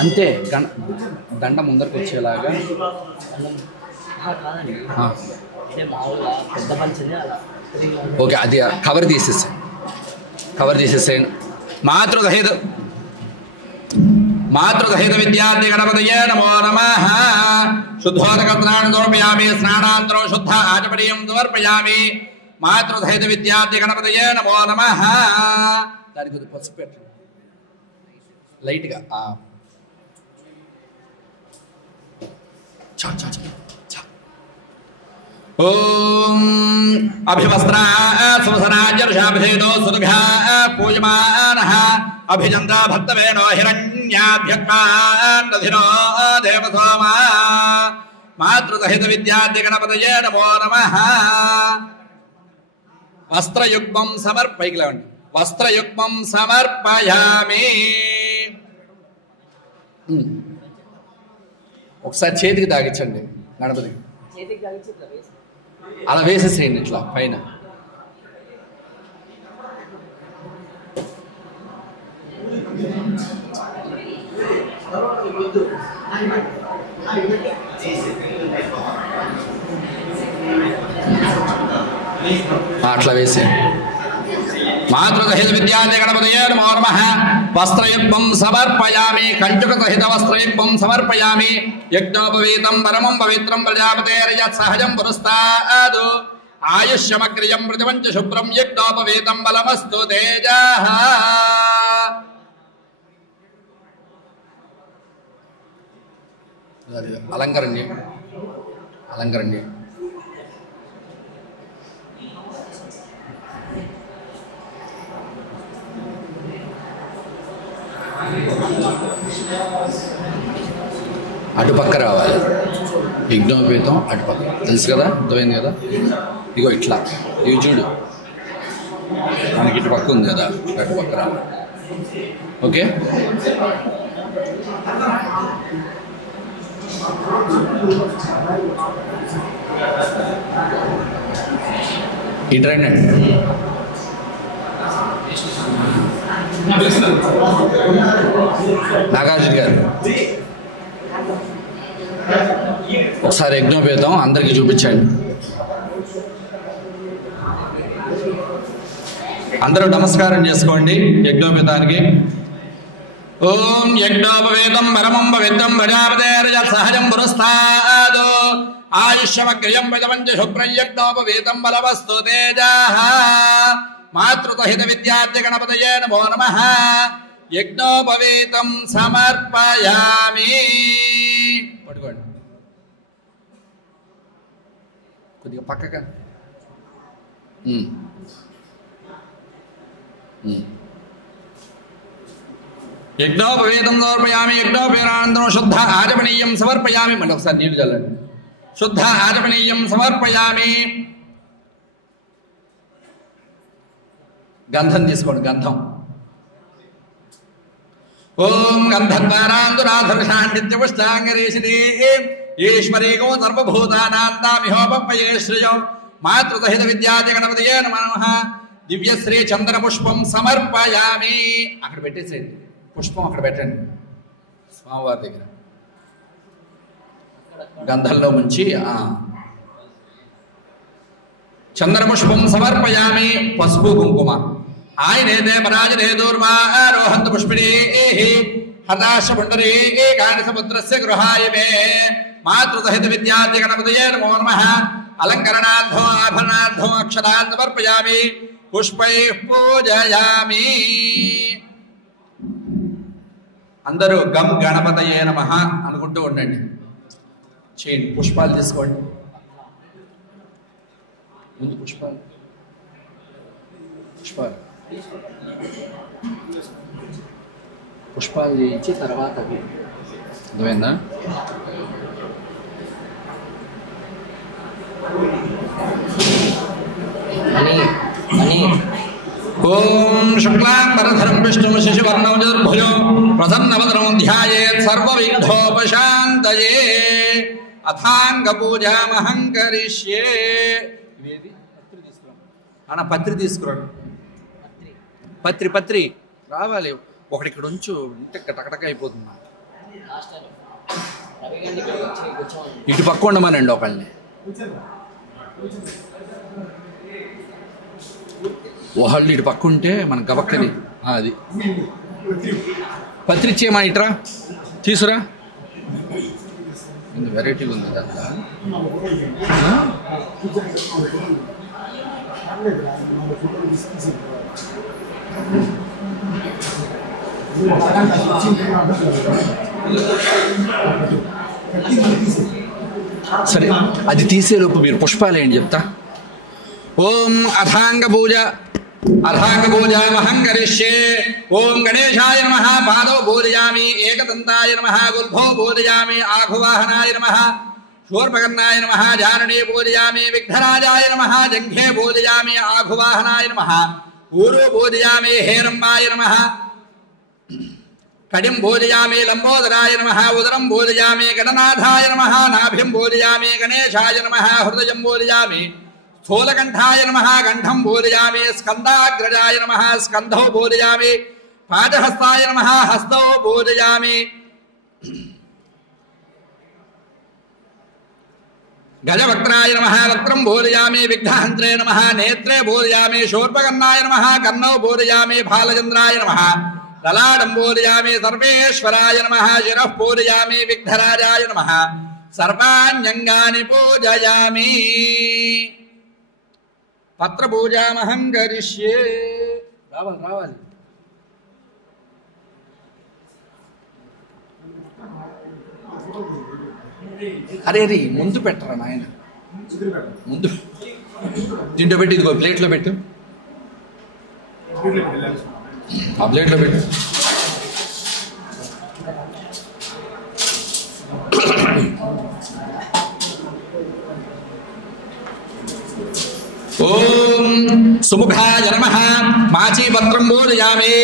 అంతే, దండ ముందరికి వచ్చేలాగా. ఓకే, అది కవర్ తీసేసేయండి. మాతృసహిత విద్యార్థి గణపతయే నమో నమః. శుద్ధోదక స్నానం సమర్పయామి. స్నానాంతరో శుద్ధ ఆచమనీయం సమర్పయామి. మాతృసహిత విద్యార్థి గణపతయే నమో నమః. దానికి కొద్దిగా పసుపు పెట్టండి లైట్గా. ఓం అభివస్త్రా సువసనాజర్షాభిధేనో సుదుఘా పూజమానః అభిచంద్ర భక్తవేనో హిరణ్యాభ్యక్మాన్నధినో దేవసోమా. మాతృసహిత విద్యార్థి గణపతయే నమో నమః. వస్త్రయుగ్మం పైకి లేవండి. వస్త్రయుగ్మం సమర్పయామి. ఒకసారి చేతికి తాగించండి గణపతికి. అలా వేసేసేయండి ఇట్లా పైన. అట్లా వేసేయండి. మాతృసహిత విద్యార్థి గణపతయే నమో నమః. వస్త్రయుగ్మం సమర్పయామి. కంచుక సహిత వస్త్రయుగ్మం సమర్పయామి. యజ్ఞోపవీతం పరమం పవిత్రం ప్రజాపతేర్యత్ సహజం పురస్తాదు ఆయుష్యమగ్రియం ప్రతిపంచ శుభ్రం యజ్ఞోపవీతం బలమస్తు తేజః. అలంకరణి అటుపక్క రావాలి. యజ్ఞోపేతం అటుపక్క తెలుసు కదా, అర్థమైంది కదా. ఇగో ఇట్లా ఇవి చూడు, మనకి ఇటుపక్క ఉంది కదా, అటుపక్క రావాలి. ఓకే, ఇటు రండి. నాగార్జున గారు ఒకసారి యజ్ఞోపేతం అందరికి చూపించండి. అందరూ నమస్కారం చేసుకోండి యజ్ఞోపేతానికి. ఓం యజ్ఞోపవేతం పరమం పవిత్రం ప్రజాపతేర్యత్ సహజం పురస్తాదు ఆయుష్యమగ్రియం ప్రతిపంచ శుభ్రం యజ్ఞోపవేతం బలమస్తు తేజః. మాతృతహిత విద్యార్థి గణపతయే నమో నమః యజ్ఞోపవీతం సమర్పయామి. పట్టుకోండి కొద్దిగా పక్కగా. యజ్ఞోపవేదం సమర్పయామి. యజ్ఞోపేరానందరం శుద్ధ ఆచమనీయం సమర్పయామి. మళ్ళీ ఒకసారి నీళ్ళు చల్లండి. శుద్ధ ఆచమనీయం సమర్పయామి. గంధం తీసుకోండి. గంధం. ఓం గంధద్వారాంధురాధర్షాండిత్యపుష్టాంగరేషిదే ఈశ్వరేగో సర్వభూతానాంతామిహోపయే శ్రియం మాతృతహిత విద్యార్థి గణపతయే నమః. దివ్యశ్రీ చంద్ర పుష్పం సమర్పయామి. అక్కడ పెట్టేసేయండి. పుష్పం అక్కడ పెట్టండి స్వామివారి దగ్గర. గంధంలో ముంచి చంద్రపుష్పం సమర్పయామి. పసుపు కుంకుమ. ఆయనే దేవరాజనే దూర్వారోహంత పుష్పిణీ హతాశ పుండరీ కాని సముద్రస్య గృహాయ మే మాతృసహిత విద్యార్థి గణపతయే నమో నమః. అలంకరణార్థం ఆభరణార్థం అక్షరాన్ సమర్పయామి. పుష్పై పూజయామి. అందరూ గం గణపతయే నమః అనుకుంటూ ఉండండి. చేయండి. పుష్పాలు తీసుకోండి. ముందు పుష్పాలు పుష్పాలు పుష్పాలు చేయించి తర్వాత అవి అర్థమైందా? ఓం శుక్లాంబరధరం విష్ణుం శశివర్ణం చతుర్భుజం ప్రసన్నవదనం ధ్యాయేత్ సర్వవిఘ్నోపశాంతయే. అథాంగ పూజామహం కరిష్యే. ఇవేది పత్రి తీసుకురా అన్న. పత్రి తీసుకురండి. పత్రి రావాలి. ఒకటి ఇక్కడ ఉంచు. ఇంటే టకటక అయిపోతుంది. ఇటు పక్క ఉండమనండి ఒకళ్ళని. ఒకళ్ళు ఇటు పక్క ఉంటే మన గబక్కది. అది పత్రి ఇచ్చేమా. ఇట్రా తీసురా. వెరైటీగా ఉంది దాంట్లో. సరే అది తీసేలోపు మీరు పుష్పాలు ఏంటి చెప్తా. ఓం అథాంగ పూజామహం కరిష్యే. ఓం గణేశాయ నమః. పాదౌ పూజయామి. ఏకదంతాయ నమః. గుల్భౌ పూజయామి. ఆఘువాహనాయ నమః. శూర్పకర్ణాయ నమః. జారణే పూజయామి. విఘ్నరాజాయ నమః. జంఘే పూజయామి. ఆఘువాహనాయ నమః. ఊరు పూజయామి. హేరంబాయ నమః. కడిం పూజయామి. లంబోదరాయ నమః. ఉదరం పూజయామి. గణనాథాయ నమః. నాభిం పూజయామి. గణేశాయ నమః. హృదయం పూజయామి. స్థూలకంఠాయ నమః. కంఠం పూజయామి. స్కందాగ్రజాయ నమః. స్కంధౌ పూజయామి. పాదహస్తాయ నమః. హస్తౌ పూజయామి. గజవక్త్రాయ నమః. వక్త్రం పూజయామి. విఘ్నహంత్రే నమః. నేత్రే పూజయామి. శూర్పకర్ణాయ నమః. కర్ణౌ పూజయామి. బాలచంద్రాయ నమః. లలాటం పూజయామి. సర్వేశ్వరాయ నమః. శిరః పూజయామి. విఘ్నరాజాయ నమః. సర్వాణ్యంగాని పూజయామి. పత్ర పూజామహం కరిష్యే. రావాలి. అరే ముందు పెట్టరా నాయన. ముందు దీంట్లో పెట్టి. ఇదిగో ప్లేట్లో పెట్టు. ఆ ప్లేట్లో పెట్టు. ఓం సుముఖాయ నమః. మాచీపత్రం పూజయామి.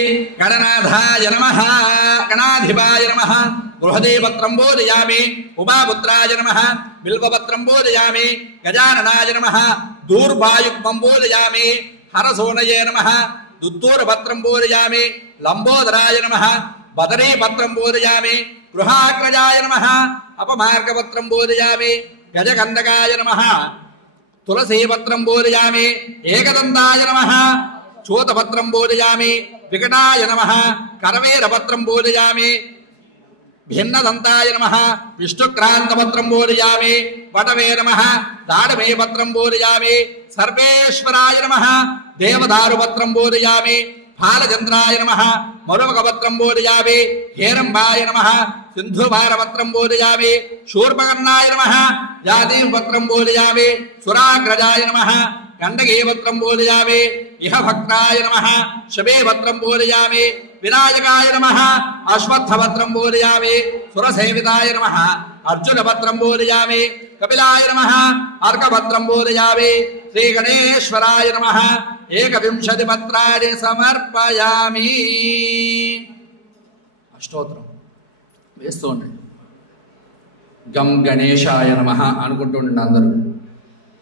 గణనాథాయ నమః. గణాధిపాయ నమః. బృహదీపత్రం పూజయామి. ఉమాపుత్రాయ నమః. బిల్వపత్రం పూజయామి. గజాననాయ నమః. దూర్భాయుగ్మం పూజయామి. హరసోనయే నమః. దుత్తూరపత్రం పూజయామి. లంబోదరాయ నమః. బదరీపత్రం పూజయామి. గృహాగ్రజాయ నమః. అపమార్గపత్రం పూజయామి. గజకందకాయ నమః. తులసీపత్రం పూజయామి. ఏకదంతాయ నమః. చూతపత్రం పూజయామి. వికటాయ నమః. కరవీరపత్రం పూజయామి. భిన్నదంతాయ నమః విష్ణుక్రాంతపత్రం పూజయామి వటవే నమః దాడమే పత్రం పూజయామి సర్వేశ్వరాయ నమః దేవదారుపత్రం పూజయామి ఫాలచంద్రాయ నమః మరుమకపత్రం పూజయామి హేరంబాయ నమః సింధుభారపత్రం పూజయామి శూర్పకర్ణాయ నమః జాతీపత్రం పూజయామి సురాగ్రజాయ నమః గండకీపత్రం పూజయామి ఇహ భక్తాయ నమః శబేపత్రం పూజయామి వినాయకాయ నమః అశ్వత్థపత్రం పూజయామి సురసేవితాయ నమః అర్జునపత్రం పూజయామి కపిలాయ నమః అర్కపత్రం పూజయామి శ్రీ గణేశ్వరాయ నమః 21 పత్రాన్ని సమర్పయామి. అష్టోత్తరం వేస్తూ ఉండండి. గం గణేశాయ నమః అనుకుంటూ ఉండండి అందరూ.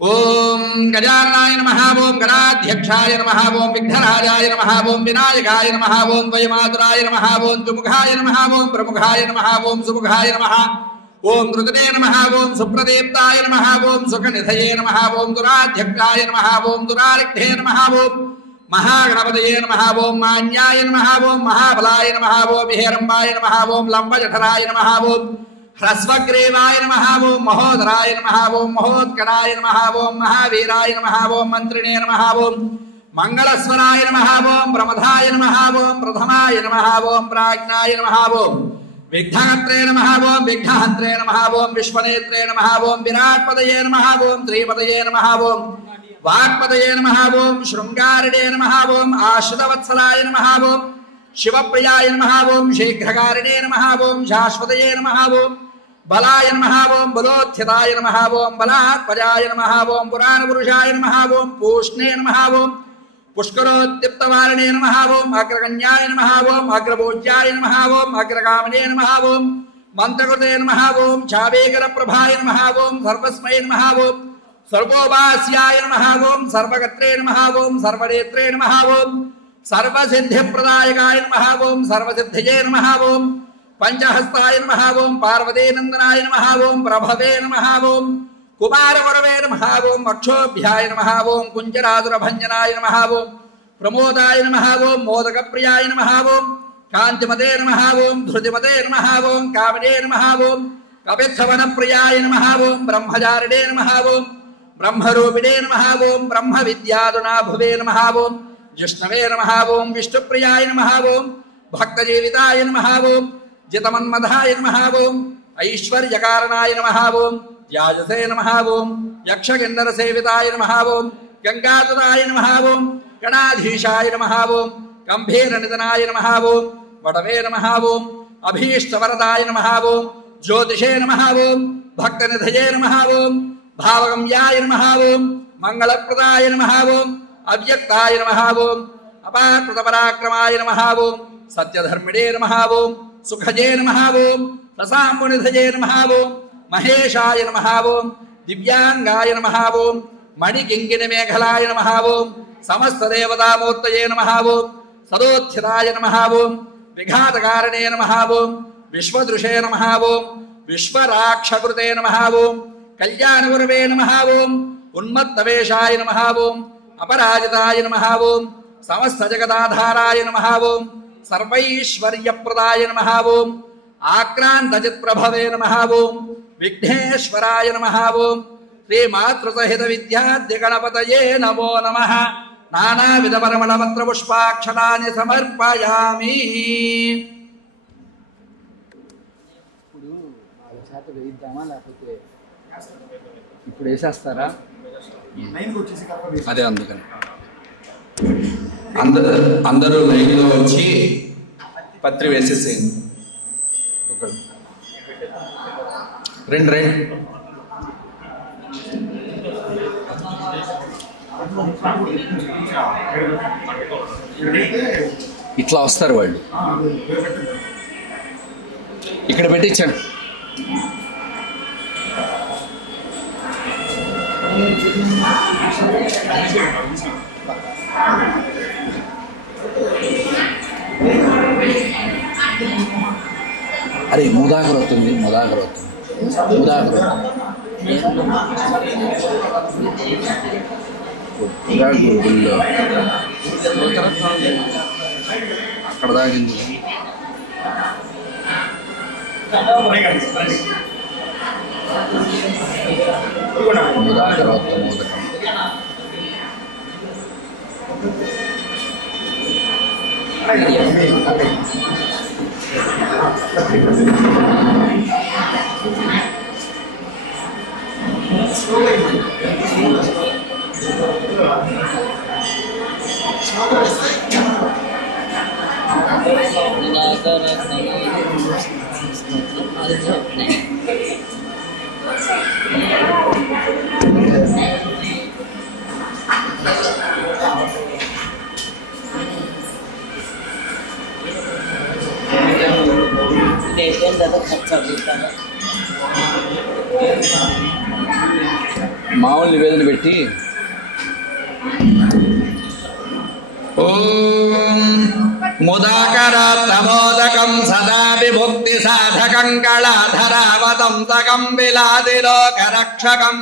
ఓం గజాననాయ నమః ఓం గణాధ్యక్షాయ నమః ఓం విఘ్నరాజాయ నమః ఓం వినాయకాయ నమః ఓం ద్వయమాతురాయ నమః ఓం త్రిముఖాయ నమః ఓం ప్రముఖాయ నమః ఓం సుముఖాయ నమః ఓం కృతనే నమః ఓం సుప్రదీప్తాయ నమః ఓం సుఖనిధయే నమః ఓం దురాధ్యక్షాయ నమః ఓం దురారిగ్ధే నమః ఓం మహాగణపతయే నమః ఓం మాన్యాయ నమః ఓం మహాబలాయ నమః ఓం హేరంబాయ నమః ఓం లంబజఠరాయ నమః ఓం హ్రస్వగ్రీవాయ నమః ఓం మహోదరాయ నమః ఓం మహోత్కరాయ నమః ఓం మహావీరాయ నమః ఓం మంత్రిణే నమః ఓం మంగళస్వరాయ నమః ఓం ప్రమథాయ నమః ఓం ప్రథమాయ నమః ఓం ప్రాజ్ఞాయ నమః ఓం విఘ్నహంత్రే నమః ఓం విఘ్నహంత్రే నమః ఓం విశ్వనేత్రే నమః ఓం విరాట్పదయే నమః ఓం త్రిపదయే నమః ఓం వాక్పదయే నమః ఓం శృంగారిణే నమః ఓం ఆశ్రితవత్సలాయ నమః ఓం శివప్రియాయ నమః ఓం శీఘ్రకారిణే నమః ఓం శాశ్వతయే నమః ఓం బలాయ నమః ఓం బలోత్థితాయ నమః ఓం బలాత్పజాయ నమః ఓం పురాణపురుషాయ నమః ఓం పూష్ణే నమః ఓం పుష్కరోత్తిప్తవారిణే నమః ఓం అగ్రగణ్యాయ నమః ఓం అగ్రభోజ్యాయ నమః ఓం అగ్రగామినే నమః ఓం మంత్రకృతే నమః ఓం ఛావేకర ప్రభాయ నమః ఓం సర్వస్మై నమః ఓం సర్వోపాస్యాయ నమః ఓం సర్వగత్రే నమః ఓం సర్వనేత్రే నమః ఓం సర్వసిద్ధిప్రదాయకాయ నమః ఓం సర్వసిద్ధిజే నమః ఓం పంచహస్తాయ నమః ఓం పార్వతీనందనాయ నమః ఓం ప్రభవే నమః ఓం కుమారవరవే నమః ఓం అక్షోభ్యాయ నమః ఓం కుంజరాదురభంజనాయ నమః ఓం ప్రమోదాయ నమః ఓం మోదకప్రియాయ నమః ఓం కాంతిమతే నమః ఓం ధృతిమతే నమః ఓం కామినే నమః ఓం కపిత్థవనప్రియాయ నమః ఓం బ్రహ్మచారిణే నమః ఓం బ్రహ్మరూపిణే నమః ఓం బ్రహ్మ విద్యాదునాభువే నమః ఓం జిష్ణవే నమః ఓం విష్ణుప్రియాయ నమః ఓం భక్తజీవితాయ నమః ఓం జితమన్మధాయ నమః ఓం ఐశ్వర్యకారణాయ నమః ఓం యాజసే నమః ఓం యక్షకిన్నరసేవితాయ నమః ఓం గంగాధరాయ నమః ఓం గణాధీశాయ నమః ఓం గంభీరనిధనాయ నమః ఓం వటవే నమః ఓం అభీష్టవరదాయ నమః ఓం జ్యోతిషే నమః ఓం భక్తనిధయే నమః ఓం భావగమ్యాయ నమః ఓం మంగళప్రదాయ నమః ఓం అవ్యక్తాయ నమః ఓం అపాకృతపరాక్రమాయ నమః ఓం సత్యధర్మిణే నమః ఓం సుఖజే నమః ఓం రసాంబునిధయే నమః ఓం మహేశాయ నమః ఓం దివ్యాంగాయ నమః ఓం మణికింకిణిమేఖలాయ నమః ఓం సమస్తదేవతామూర్తయే నమః ఓం సదోత్థితాయ నమః ఓం విఘాతకారణే నమః ఓం విశ్వదృశే నమః ఓం విశ్వరాక్షకృతే నమః ఓం కళ్యాణగురవే నమః ఓం ఉన్మత్తవేషాయ నమః ఓం అపరాజితాయ నమః ఓం సమస్తజగదాధారాయ నమః ఓం సర్వైశ్వర్యప్రదాయ నమః ఓం ఆక్రాంతచిత్ప్రభవే నమః ఓం విఘ్నేశ్వరాయ నమః ఓం శ్రీమాతృసహిత విద్యాద్య గణపతయే నమో నమః నానావిధ పరిమళపత్ర పుష్పాక్షరాన్ని సమర్పయామి. ఇప్పుడు వాళ్ళ చేత వేయిద్దామా లేకపోతే ఇప్పుడు వేసేస్తారా? అదే అందుకని అందరూ లైన్లో వచ్చి పత్రి వేసేసేయండి. రెండు ఇట్లా వస్తారు వాళ్ళు. ఇక్కడ పెట్టించాను. అరే ముదాకర్ వస్తుంది. అక్కడ దాగింది. మామూలు నివేదన పెట్టి ఓం ముదాకరాత్తమోదకం సదా విభుక్తి సాధకం కళాధరావతంతకం విలాదిలోకరక్షకం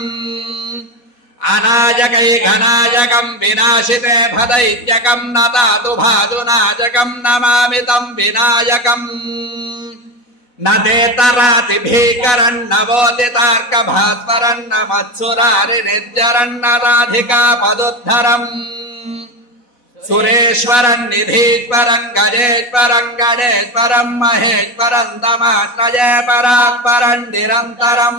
అనాయకై ఘనాయకం వినాశితే భదైత్యకం నతాతు భాదునాయకం నమామి తం వినాయకం నదేతరాతి భీకరన్నవోదితార్క భాస్వరన్న మత్సురారి నిర్జరన్న రాధికా పదుద్ధరం సురేశ్వరం నిధీశ్వరం గజేశ్వరం గణేశ్వరం మహేశ్వరం తమాత్మజే పరాత్పరం నిరంతరం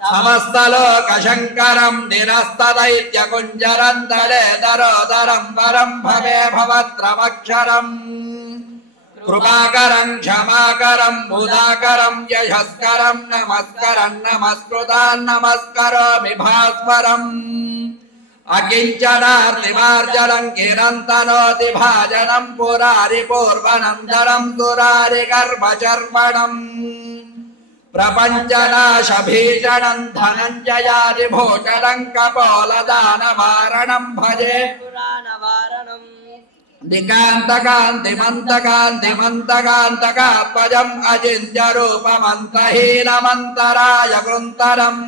సమస్తలోక శంకరం నిరస్తదైత్యకుంజరం దళేదరోదరం వరం భవే భవత్రమక్షరం కృపాకరం క్షమాకరం ముదాకరం యశస్కరం నమస్కరం నమస్కృతాన్ నమస్కరోమి భాస్వరం అకించనార్తిమార్జనం కిరంతనోతి భాజనం పురారి పూర్వనందరం సురారి కర్మచర్మణం ప్రపంచనాశభీషణం ధనంజయాది భూషణం కపోలదానవారణం భజే దికాంతకాంతిమంతకాంతిమంతకాంతకాత్మజం అచింత్య రూపమంతహీనమంతరాయ కృంతరం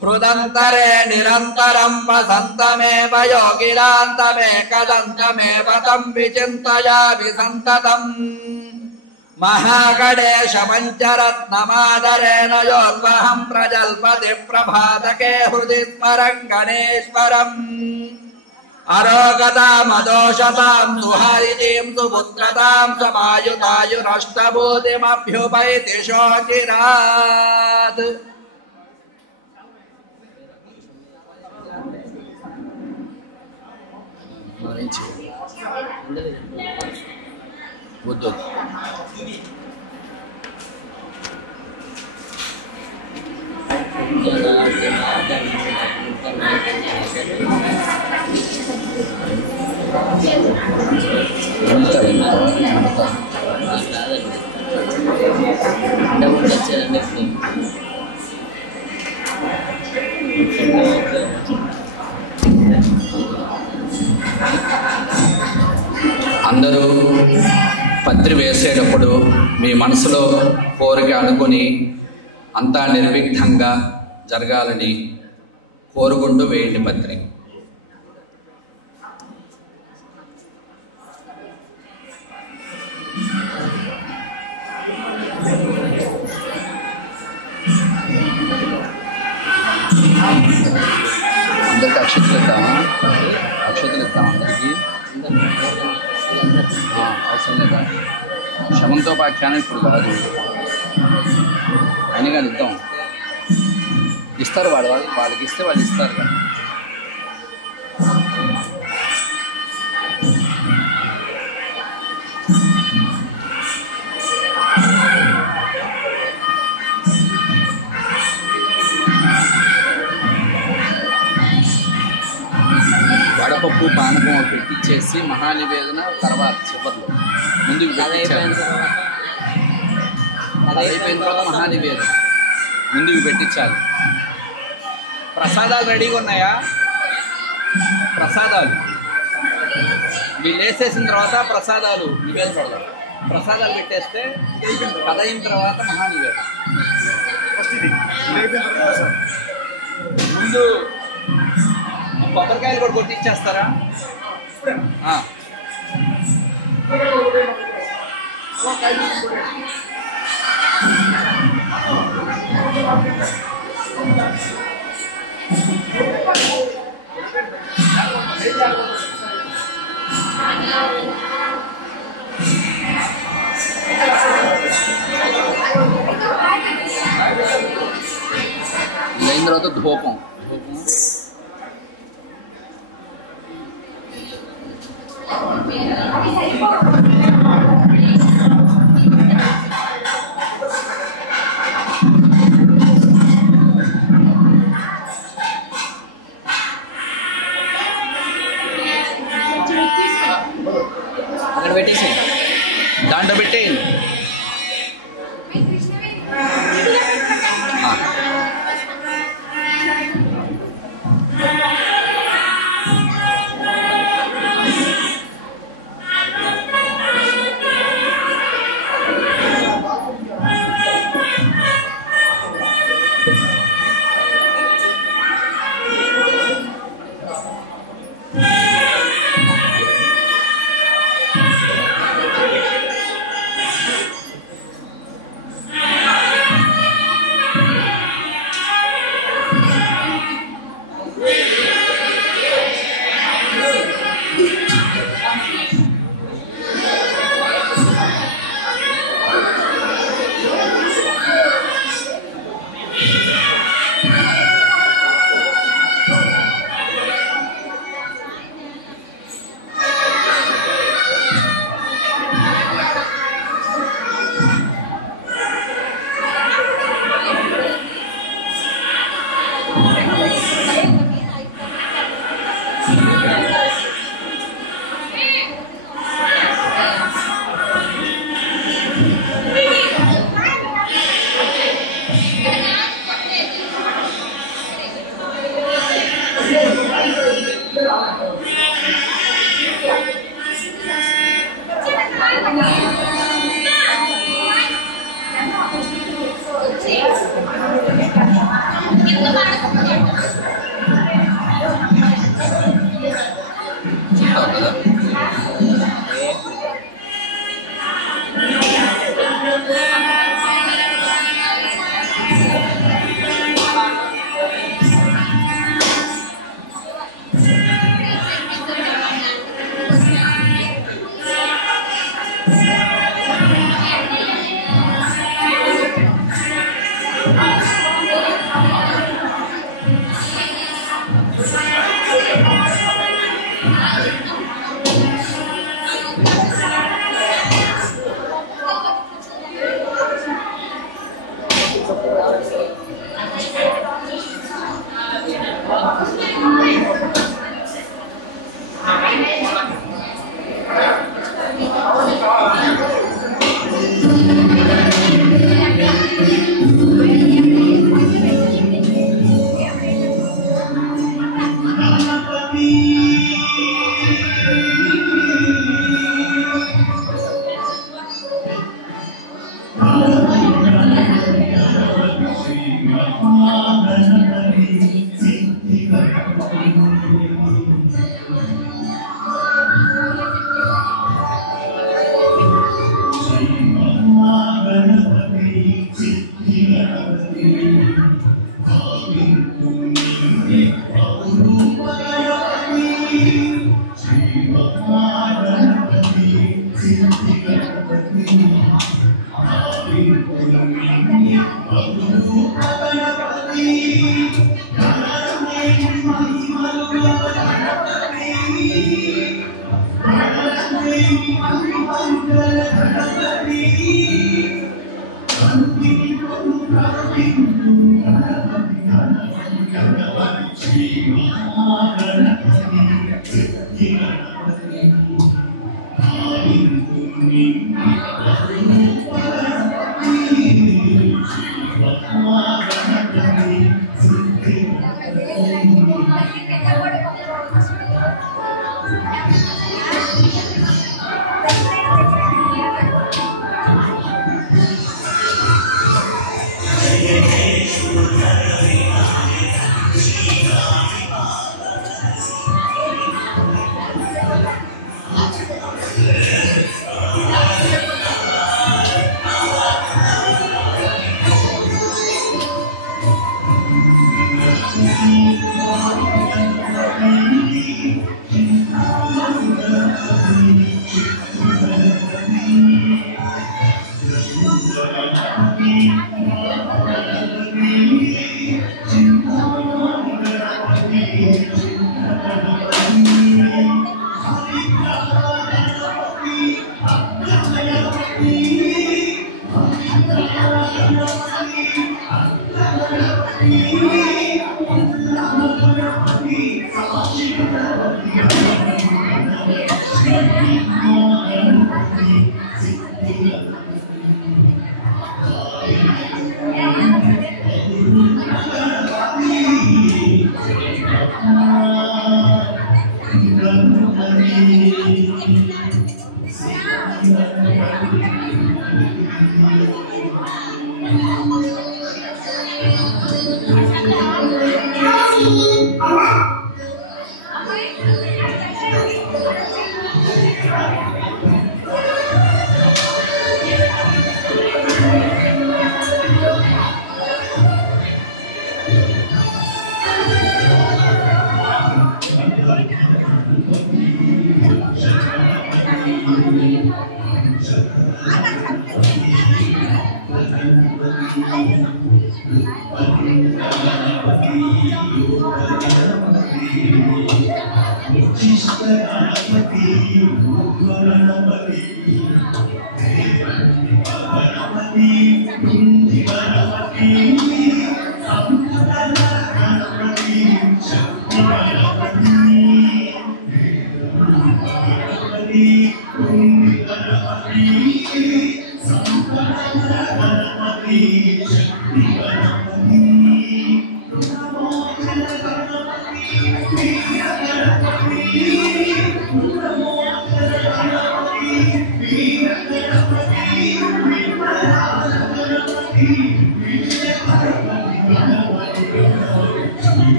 హృదంతరే నిరంతరం వసంతమేవ యోగినాంతమేకదంతమేవ తం విచింతయామి సంతతం మహాగణేశ పంచరత్నమాదరేణ యోర్వహం ప్రజల్పతి ప్రభాతకే హృది స్మరం గణేశ్వరం అరోగతామదోషతాం సుహరిజీం సుపుత్రతాం సమాయుతాయురష్టభూతిమభ్యుపైతి శోచిరాత్. వద్దు అందరూ పత్రి వేసేటప్పుడు మీ మనసులో కోరిక అనుకుని అంతా నిర్విఘ్నంగా జరగాలని కోరుకుంటూ వేయండి పత్రి. అందరికి అక్షతలు ఇద్దామా? అక్షతలు ఇద్దాం అందరికీ. అవసరం లేదా? శమంతో పాఖ్యానం ఇప్పుడు కాదు అని కానీ ఇద్దాం. ఇస్తారు వాళ్ళకి ఇస్తే వాళ్ళు ఇస్తారు కదా. వడపప్పు పానకం పెట్టించేసి మహానివేదన తర్వాత చివరిలో ముందు అయిపోయిన తర్వాత మహానివేదన ముందు ఇవి పెట్టించాలి. ప్రసాదాలు రెడీగా ఉన్నాయా? ప్రసాదాలు వీళ్ళు వేసేసిన తర్వాత ప్రసాదాలు నివేదన పెడతారు. ప్రసాదాలు పెట్టేస్తే కథ అయిన తర్వాత మహానివేదన. ముందు కొబ్బరికాయలు కూడా కొట్టించేస్తారా? అయిన తర్వాత ధూపం అక్కడ పెట్టేసి దాంట్లో పెట్టేయండి.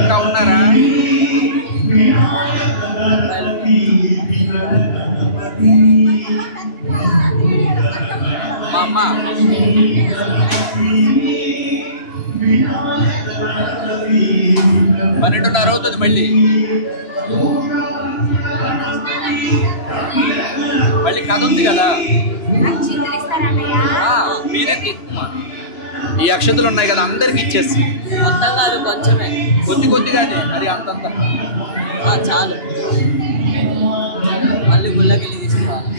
ఇంకా ఉన్నారా? మా అమ్మ 12:30 అవుతుంది. మళ్ళీ కథ ఉంది కదా. మీరే ఈ అక్షతలు ఉన్నాయి కదా, అందరికి ఇచ్చేసి మొత్తం కాదు, కొంచెమే, కొద్దిగానే, అది అంతంత చాలు. మళ్ళీ గుళ్ళకెళ్ళి తీసుకురావాలి.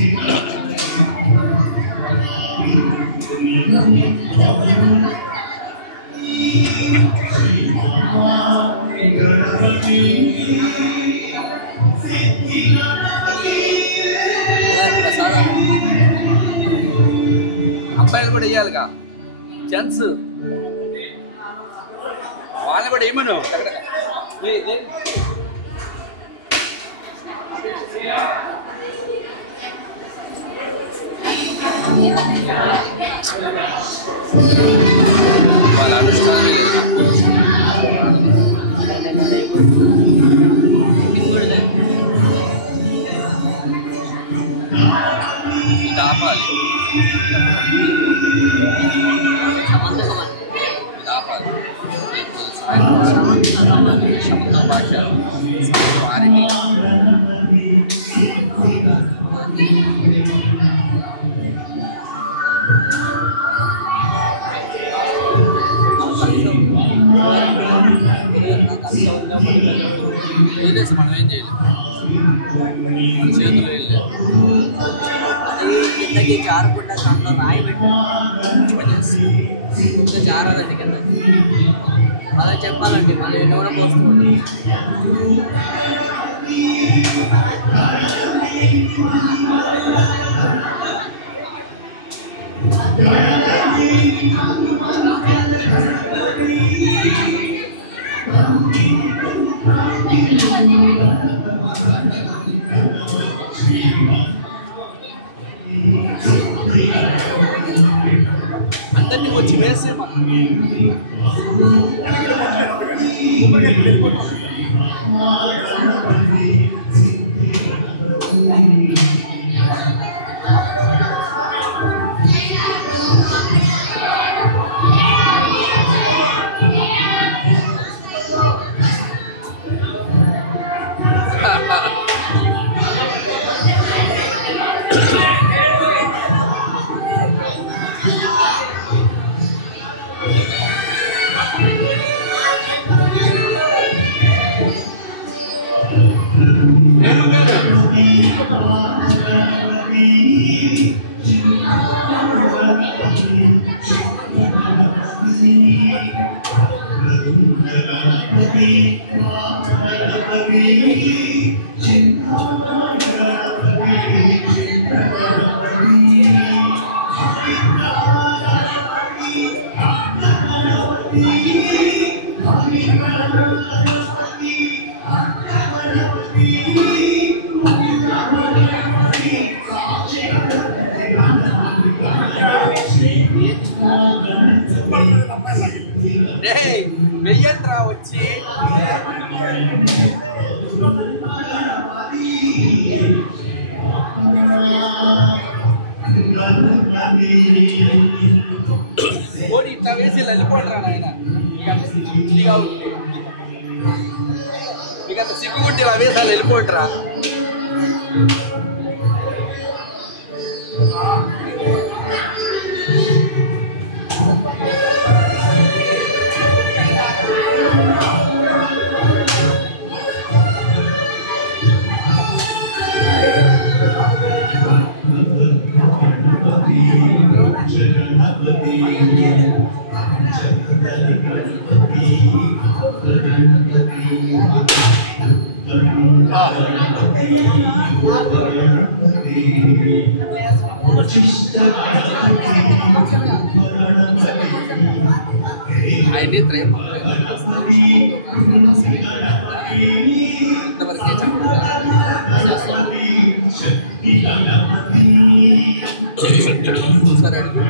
అబ్బాయిలు కూడా వేయాలిగా, జెంట్స్ వాళ్ళని కూడా వేయమను. వాళ్ళ అనుష్ఠానం ఇది ఆపాలి. శబ్ద భాష వారిని వదిలేసి మనం ఏం చేయలేదు, మన చేతులు వెళ్ళలేదు. కిందకి జారకుండా దాంట్లో రాయి పెట్టాలి, జారాలండి కిందకి. అలా చెప్పాలండి, మళ్ళీ ఎన్నో పోసుకోండి. అందరినీ వచ్చి వేసే వెయ్యంట్రా వచ్చి ఓడి ఇట్లా వేసి వెళ్ళిపోండిరా నాయన ఇదిగా ఉంటే మీకు అంత సిగ్గుకుంటే ఇలా వేసి వాళ్ళు వెళ్ళిపోండిరా ఆయన్ని త్రయం ఇంతవరకే చెప్పండి సరే అడుగు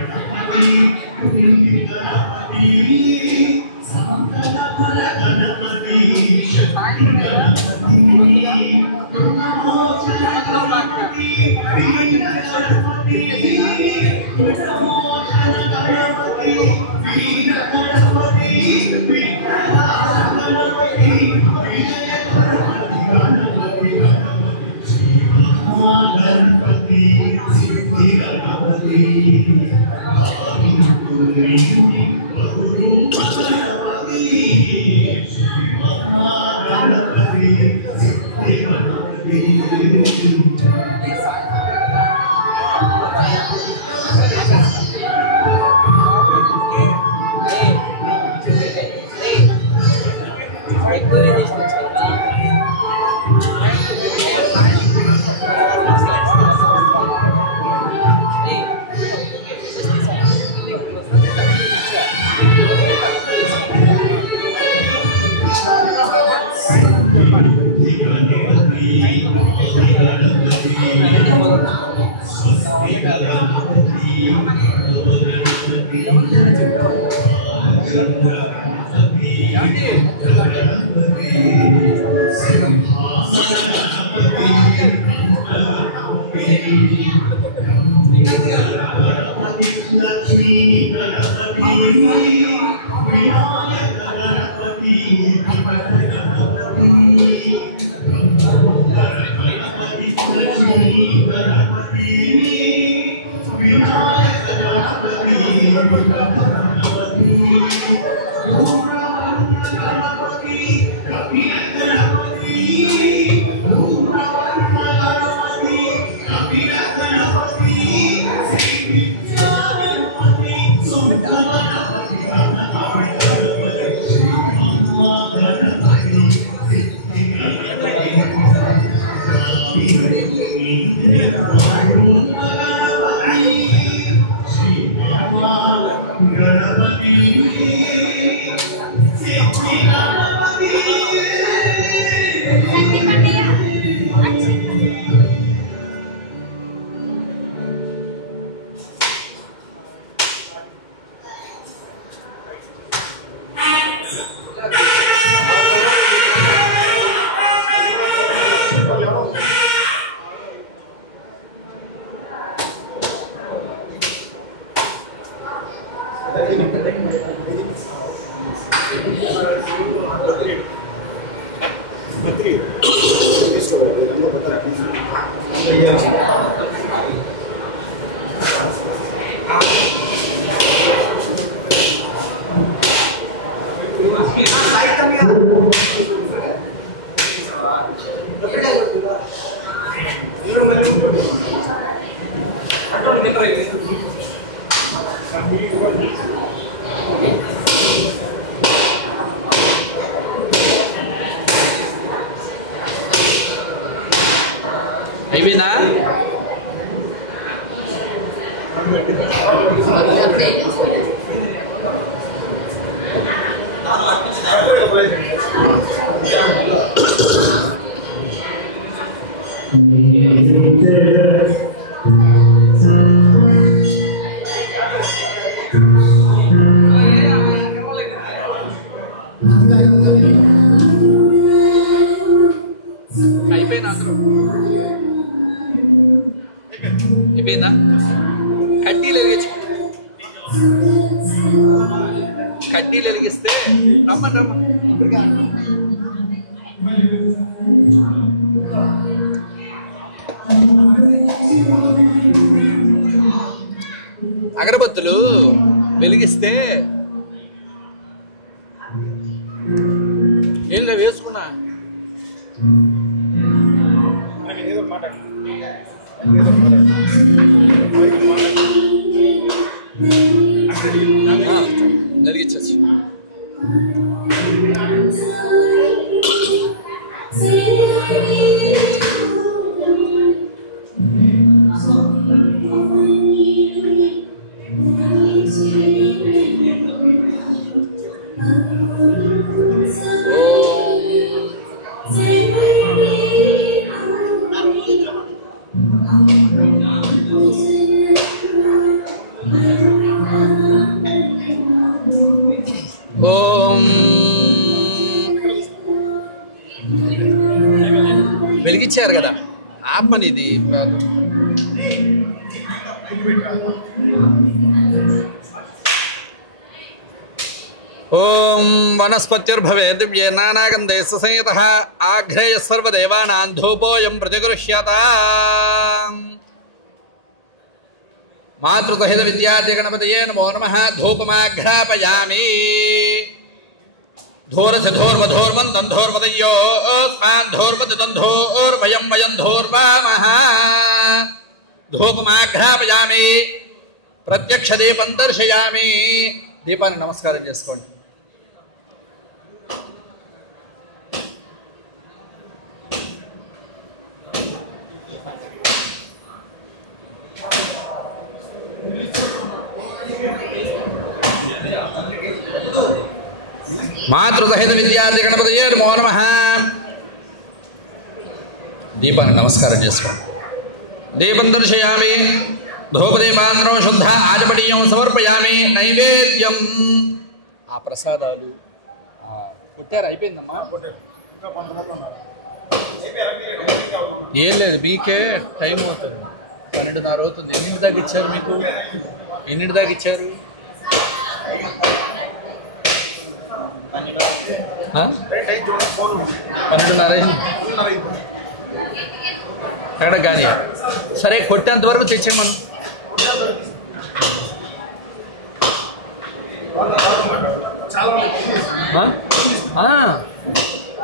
అయిపోయిందా? అయిపోయిందా? అందరూ అయిపోయిందా? కడ్డీలు వెలిగించు. కడ్డీలు వెలిగిస్తే రమ్మని అగరబత్తులు వెలిగిస్తే ఏం వేసుకున్నా వెలిగించచ్చు. ఓం వెలిగించారు కదా ఆత్మని ఇది. ఓం వనస్పత్యుర్భవే దివ్యే నానాగంధే సుసంయుతః ఆఘ్రేయ సర్వదేవానాం ధూపోయం ప్రతిగృహ్యత. మాతృసహిత విద్యార్థి గణపతయే నమో నమః. ధూపమాఘ్రాపయామి. ధూర్మధూర్మంతం ధూర్మదయ్యో స్మాన్ ధూర్మదితం ధూర్మయం వయం ధూర్వామః. ధూపమాఘ్రాపయామి. ప్రత్యక్ష దీపం దర్శయామి. దీపాన్ని నమస్కారం చేసుకోండి. మాతృసహిత విద్యార్థి గణపతయే నమో నమః. దీపాన్ని నమస్కారం చేసుకోండి. దీపం దర్శయామి. ధూపదీపాంతరం శుద్ధ ఆచమనీయం సమర్పయామి. నైవేద్యం. ఆ ప్రసాదాలు కొట్టారు. అయిపోయిందమ్మా. ఏం లేదు, మీకే టైం అవుతుంది. 12:30 అవుతుంది. ఎన్నింటి దాకా ఇచ్చారు మీకు? ఎన్నింటి దాకా ఇచ్చారు? 12:30 అక్కడ కానీ. సరే, కొట్టేంత వరకు తెచ్చాం మనం.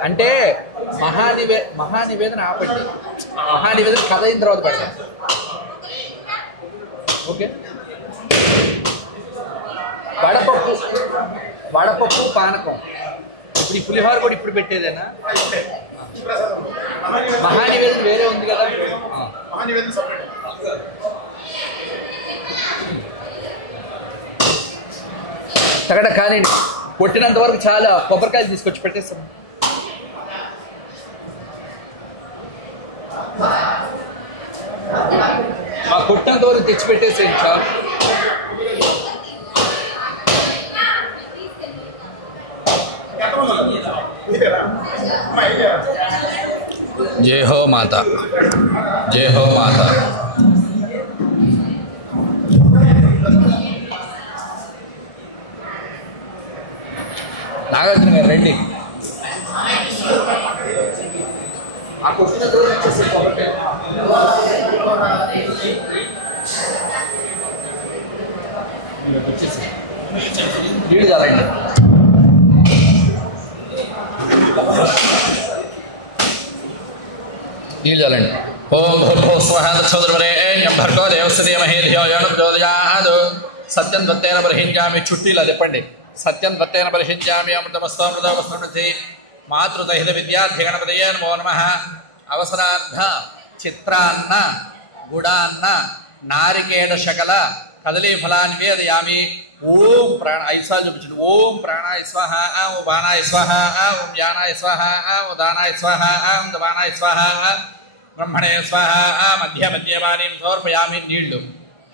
అంటే మహానివేదన ఆపండి. మహానివేదన కథ అయిన తర్వాత పెడతాం. ఓకే. వడపప్పు పానకం. ఇప్పుడు ఈ పులిహోర కూడా ఇప్పుడు పెట్టేదేనా? మహానివేదన వేరే ఉంది కదా. తగడ కానీ కొట్టినంత వరకు చాలా కొబ్బరికాయలు తీసుకొచ్చి పెట్టేస్తాం. మా కొట్టినంత వరకు తెచ్చి పెట్టేసేయండి చాలు. జై హో మాత, జై హో మాత. నాగార్జున గారు రండి. నీళ్ళు చాలండి. నీళ్ళు చాలండి. ఓం భూర్భువః స్వః తత్సవితుర్వరేణ్యం భర్గో దేవస్య ధీమహి ధియో యో న ప్రచోదయాత్. సత్యం త్వత్తేన పరిహించామి. చుట్టీలు అది చెప్పండి. సత్యం త్వత్తేన పరిహించామి. అమృతమస్తమృతమస్తమృతి మాతృతహిత విద్యార్థి గణపతయే నమో నమః. అవసరార్థ చిత్రాన్న గుడాన్న నారికేళ శకల కదలీ ఫలాన్ని వేదయామి. ఓం ప్రాణ 5 సార్లు చూపించండి. ఓం ప్రాణాయ స్వాహ, ఓం బాణాయ స్వాహ, ఓం యానాయ స్వాహ, ఓం దానాయ స్వాహ, ఓం దమానాయ స్వాహ, బ్రహ్మణే స్వాహ. మధ్య మధ్యమానీం సమర్పయామి. నీళ్లు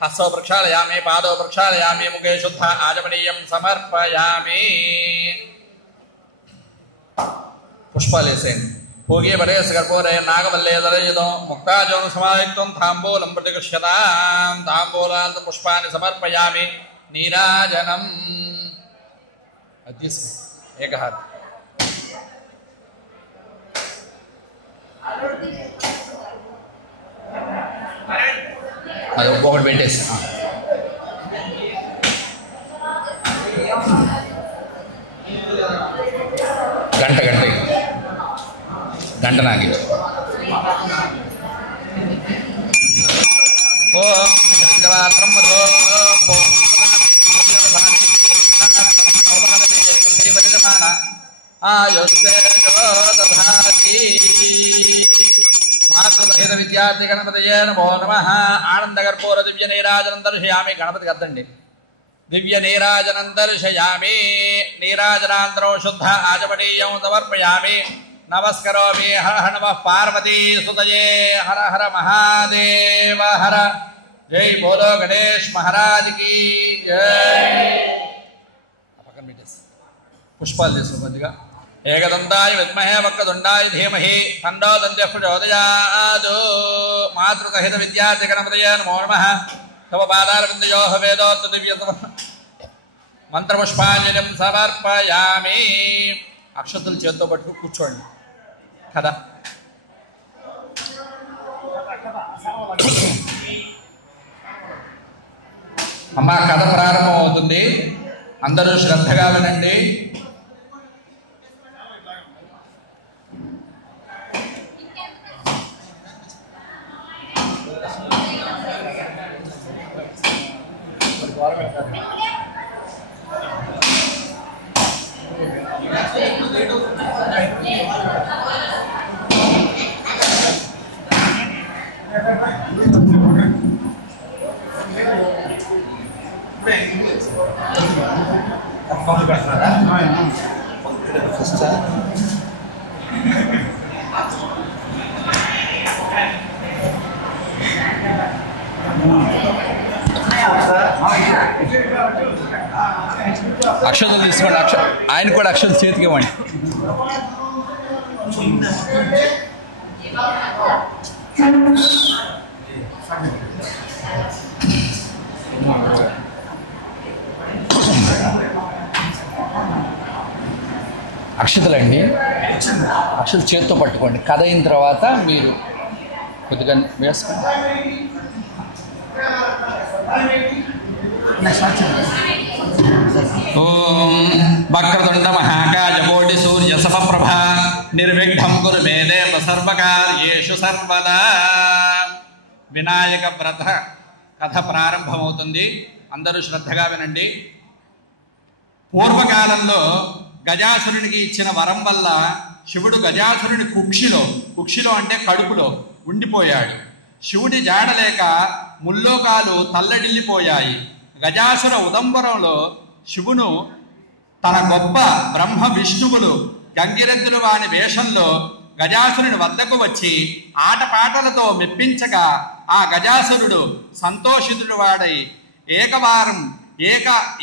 హస్తో ప్రక్షాళయామి, పాదో ప్రక్షాళయామి, ముఖే శుద్ధ ఆజమనీయం సమర్పయామి. పుష్పాలు వేసేయండి. భోగే పరేశ కర్పూరే నాగమల్లేదరయుధం ముక్తాజం సమాయుక్తం తాంబూలం ప్రతిగృహ్యతాం. తాంబూలాంత పుష్పాన్ని సమర్పయామి. నీరాజనం అది ఏకహాత్. అది ఒకటి పెట్టేసి గంట నాగి. ఓం మాతృహిత విద్యార్థి గణపతయే నమో నమః. ఆనందకర్పూర దివ్య నీరాజనం దర్శయామి. గణపతికి అద్దండి. దివ్య నీరాజనం దర్శయామి. నీరాజనాంతరం శుద్ధ ఆజమనీయం సమర్పయామి. నమస్కరోమి. హర హర నమః పార్వతీ సుతయే. హర హర మహాదేవ హర. జై బోలో గణేష్ మహారాజ్ కి జై. పక్కన పెట్టేసి పుష్పాలు తీసుకుని కొద్దిగా. ఏకదంతాయ విద్మహే వక్రతుండాయ ధీమహి తన్నో దంత్యః ప్రచోదయాత్. మాతృసహిత విద్యార్థి గణపతయే నమో నమః. తవ పాదారవిందయోః వేదోక్త దివ్య మంత్రపుష్పాంజలిం సమర్పయామి. అక్షతులు చేత్తో పట్టుకు కూర్చోండి కదా. అమ్మ కథ ప్రారంభం అవుతుంది. అందరూ శ్రద్ధగా వినండి. అక్షతలు తీసుకోండి. ఆయన కూడా అక్షతలు చేతికి ఇవ్వండి. అక్షతలండి. అక్షతలు చేతితో పట్టుకోండి. కథ అయిన తర్వాత మీరు కొద్దిగా వేసుకోండి. ఓం వక్రతుండ మహాకాయ కోటి సూర్య సమప్రభ నిర్విఘ్నం కురు మే దేవ సర్వకార్యేషు సర్వదా. వినాయక వ్రత కథ ప్రారంభమవుతుంది. అందరూ శ్రద్ధగా వినండి. పూర్వకాలంలో గజాసురునికి ఇచ్చిన వరం వల్ల శివుడు గజాసురుని కుక్షిలో అంటే కడుపులో ఉండిపోయాడు. శివుడి జాడలేక ముల్లోకాలు తల్లడిల్లిపోయాయి. గజాసుర ఉదంబరంలో శివును తన గొప్ప బ్రహ్మ విష్ణువులు గంగిరెద్దులు వాని వేషంలో గజాసురుని వద్దకు వచ్చి ఆటపాటలతో మెప్పించగా ఆ గజాసురుడు సంతోషితుడు వాడై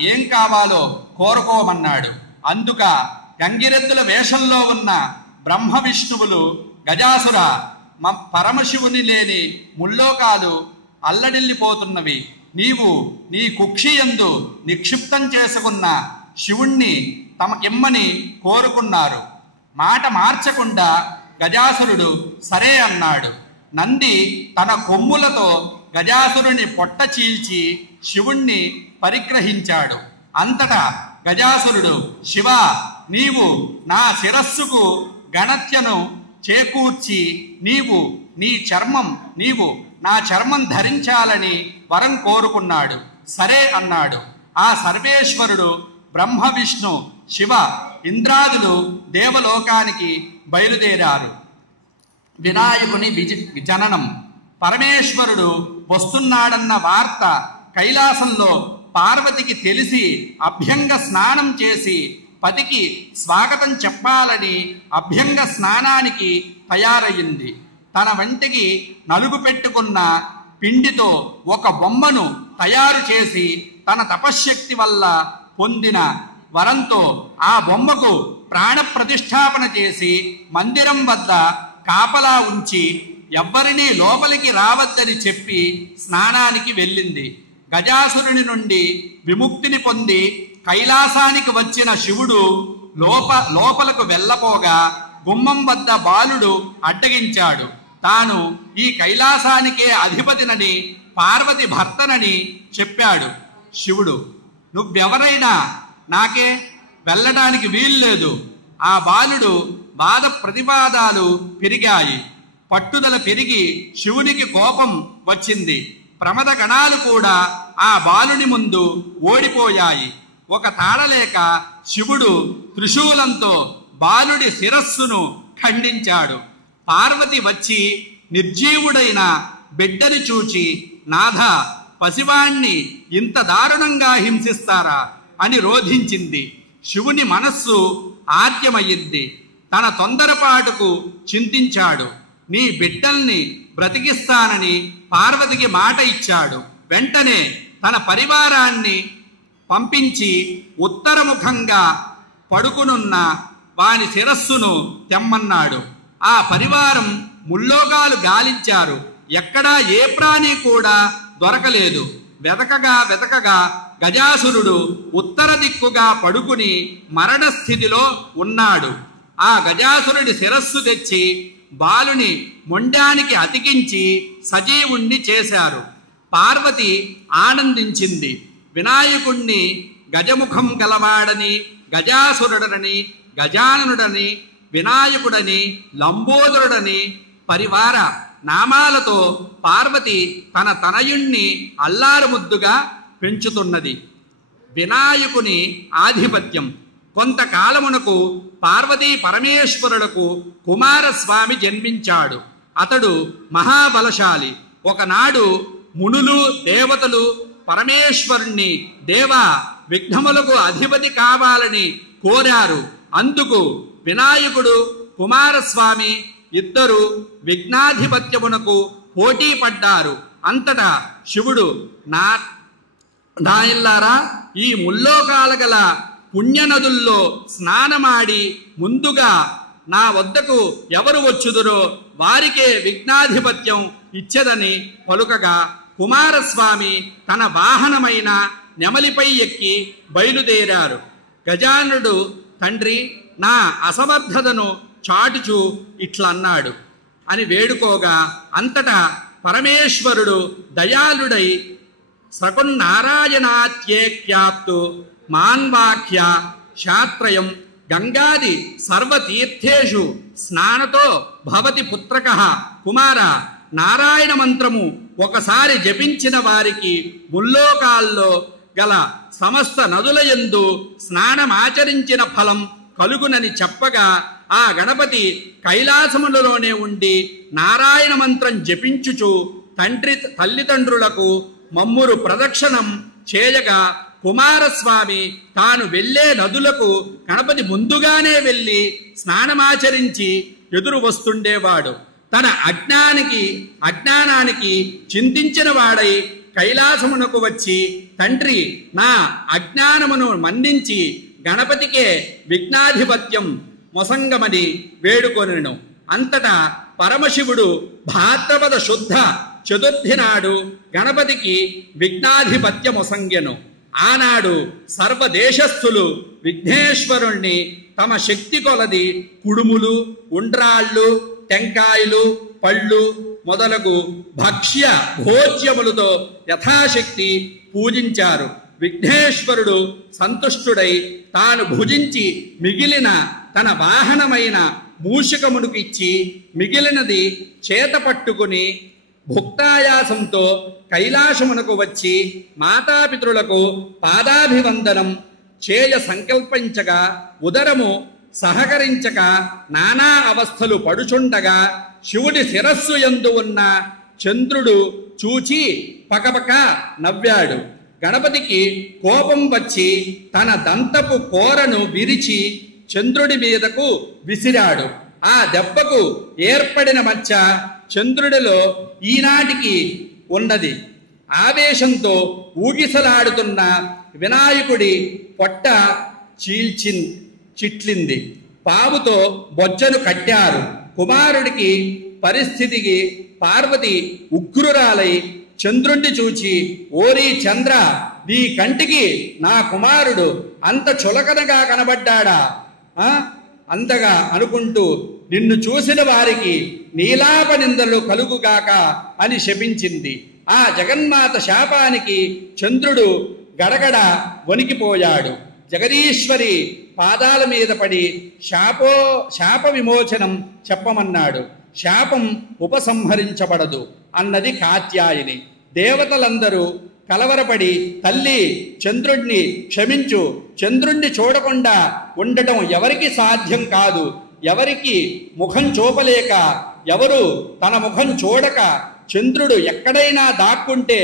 ఏం కావాలో కోరుకోమన్నాడు. అందుక గంగిరెద్దుల వేషంలో ఉన్న బ్రహ్మ విష్ణువులు గజాసుర పరమశివుని లేని ముల్లోకాలు అల్లడిల్లిపోతున్నవి. నీవు నీ కుక్షియందు నిక్షిప్తం చేసుకున్న శివుణ్ణి తమకిమ్మని కోరుకున్నారు. మాట మార్చకుండా గజాసురుడు సరే అన్నాడు. నంది తన కొమ్ములతో గజాసురుని పొట్ట చీల్చి శివుణ్ణి పరిగ్రహించాడు. అంతటా గజాసురుడు, శివ, నీవు నా శిరస్సుకు గణత్యను చేకూర్చి నీవు నా చర్మం ధరించాలని వరం కోరుకున్నాడు. సరే అన్నాడు. ఆ సర్వేశ్వరుడు బ్రహ్మ విష్ణు శివ ఇంద్రాదులు దేవలోకానికి బయలుదేరారు. వినాయకుని జననం. పరమేశ్వరుడు వస్తున్నాడన్న వార్త కైలాసంలో పార్వతికి తెలిసి అభ్యంగ స్నానం చేసి పతికి స్వాగతం చెప్పాలని అభ్యంగ స్నానానికి తయారయ్యింది. తన వంటికి నలుగు పెట్టుకున్న పిండితో ఒక బొమ్మను తయారు చేసి తన తపశ్శక్తి వల్ల పొందిన వరంతో ఆ బొమ్మకు ప్రాణ ప్రతిష్ఠాపన చేసి మందిరం వద్ద కాపలా ఉంచి ఎవ్వరినీ లోపలికి రావద్దని చెప్పి స్నానానికి వెళ్ళింది. గజాసురుని నుండి విముక్తిని పొంది కైలాసానికి వచ్చిన శివుడు లోపలకు వెళ్ళపోగా గుమ్మం వద్ద బాలుడు అడ్డగించాడు. తాను ఈ కైలాసానికే అధిపతినని పార్వతి భర్తనని చెప్పాడు. శివుడు, నువ్వెవరైనా నాకే వెళ్ళడానికి వీల్లేదు. ఆ బాలుడు వాద ప్రతివాదాలు పెరిగాయి. పట్టుదల పెరిగి శివునికి కోపం వచ్చింది. ప్రమద గణాలు కూడా ఆ బాలుని ముందు ఓడిపోయాయి. ఒక తాళలేక శివుడు త్రిశూలంతో బాలుడి శిరస్సును ఖండించాడు. పార్వతి వచ్చి నిర్జీవుడైన బిడ్డని చూచి, నాథ, పసివాణ్ణి ఇంత దారుణంగా హింసిస్తారా అని రోధించింది. శివుని మనస్సు ఆర్యమయ్యింది. తన తొందరపాటుకు చింతించాడు. నీ బిడ్డల్ని బ్రతికిస్తానని పార్వతికి మాట ఇచ్చాడు. వెంటనే తన పరివారాన్ని పంపించి ఉత్తరముఖంగా పడుకునున్న వాని శిరస్సును తెమ్మన్నాడు. ఆ పరివారం ముల్లోకాలు గాలించారు. ఎక్కడా ఏ ప్రాణి కూడా దొరకలేదు. వెతకగా గజాసురుడు ఉత్తర దిక్కుగా పడుకుని మరణస్థితిలో ఉన్నాడు. ఆ గజాసురుడి శిరస్సు తెచ్చి బాలుని మొండానికి అతికించి సజీవుణ్ణి చేశారు. పార్వతి ఆనందించింది. వినాయకుణ్ణి గజముఖం గలవాడని, గజాసురుడని, గజాననుడని, వినాయకుడని, లంబోదరుడని పరివార నామాలతో పార్వతి తన తనయుణ్ణి అల్లారుముద్దుగా పెంచుతున్నది. వినాయకుని ఆధిపత్యం. కొంతకాలమునకు పార్వతీ పరమేశ్వరులకు కుమారస్వామి జన్మించాడు. అతడు మహాబలశాలి. ఒకనాడు మునులు దేవతలు పరమేశ్వరుణ్ణి, దేవా, విఘ్నములకు అధిపతి కావాలని కోరారు. అందుకు వినాయకుడు, కుమారస్వామి ఇద్దరు విఘ్నాధిపత్యమునకు పోటీ పడ్డారు. అంతటా శివుడు, నాయన్లారా, ఈ ముల్లోకాల గల పుణ్యనదుల్లో స్నానమాడి ముందుగా నా వద్దకు ఎవరు వచ్చుదురో వారికే విఘ్నాధిపత్యం ఇచ్చదని పలుకగా కుమారస్వామి తన వాహనమైన నెమలిపై ఎక్కి బయలుదేరారు. గజానుడు, తండ్రి, నా అసమర్థతను చాటుచూ ఇట్లన్నాడు అని వేడుకోగా అంతటా పరమేశ్వరుడు దయాళుడై సకున్నారాయణాత్యేక్యాప్తు మాన్వాఖ్య శాత్రయం గంగాది సర్వతీర్థేషు స్నానతో భవతి పుత్రకః. కుమార, నారాయణ మంత్రము ఒకసారి జపించిన వారికి ముల్లోకాల్లో గల సమస్త నదుల యందు స్నానమాచరించిన ఫలం కలుగునని చెప్పగా ఆ గణపతి కైలాసములలోనే ఉండి నారాయణ మంత్రం జపించుచు తల్లిదండ్రులకు మమ్మురు ప్రదక్షిణం చేయగా కుమారస్వామి తాను వెళ్ళే నదులకు గణపతి ముందుగానే వెళ్ళి స్నానమాచరించి ఎదురు వస్తుండేవాడు. తన అజ్ఞానానికి చింతించిన వాడై కైలాసమునకు వచ్చి, తండ్రి నా అజ్ఞానమును మన్నించి గణపతికే విఘ్నాధిపత్యం మొసంగమని వేడుకొనెను. అంతటా పరమశివుడు భాద్రపద శుద్ధ చతుర్థి నాడు గణపతికి విఘ్నాధిపత్యమొసంగెను. ఆనాడు సర్వదేశస్థులు విఘ్నేశ్వరుణ్ణి తమ శక్తి కొలది కుడుములు, ఉండ్రాళ్ళు, టెంకాయలు, పళ్ళు మొదలగు భక్ష్య భోజ్యములతో యథాశక్తి పూజించారు. విఘ్నేశ్వరుడు సంతుష్టుడై తాను భుజించి మిగిలిన తన వాహనమైన మూషికమునికి ఇచ్చి మిగిలినది చేత పట్టుకుని భుక్తాయాసంతో కైలాసమునకు వచ్చి మాతాపితృలకు పాదాభివందనం చేయ సంకల్పించగా ఉదరము సహకరించక నానా అవస్థలు పడుచుండగా శివుడి శిరస్సు యందు ఉన్న చంద్రుడు చూచి పకపక నవ్వాడు. గణపతికి కోపం వచ్చి తన దంతపు కోరను విరిచి చంద్రుడి మీదకు విసిరాడు. ఆ దెబ్బకు ఏర్పడిన మచ్చ చంద్రుడిలో ఈనాటికి ఉన్నది. ఆవేశంతో ఊగిసలాడుతున్న వినాయకుడి పొట్ట చిట్లింది. పాముతో బొజ్జను కట్టారు. కుమారుడికి పరిస్థితికి పార్వతి ఉగ్రురాలై చంద్రుణ్ణి చూచి, ఓరి చంద్ర, నీ కంటికి నా కుమారుడు అంత చులకనగా కనబడ్డాడా? అంతగా అనుకుంటూ నిన్ను చూసిన వారికి నీలాప నిందలు కలుగుగాక అని శపించింది. ఆ జగన్మాత శాపానికి చంద్రుడు గడగడ వణికిపోయాడు. జగదీశ్వరి పాదాల మీద పడి శాప విమోచనం చెప్పమన్నాడు. శాపం ఉపసంహరించబడదు అన్నది కాత్యాయని. దేవతలందరూ కలవరపడి, తల్లి చంద్రుణ్ణి క్షమించు, చంద్రుణ్ణి చూడకుండా ఉండటం ఎవరికి సాధ్యం కాదు, ఎవరికి ముఖం చూపలేక ఎవరు తన ముఖం చూడక చంద్రుడు ఎక్కడైనా దాక్కుంటే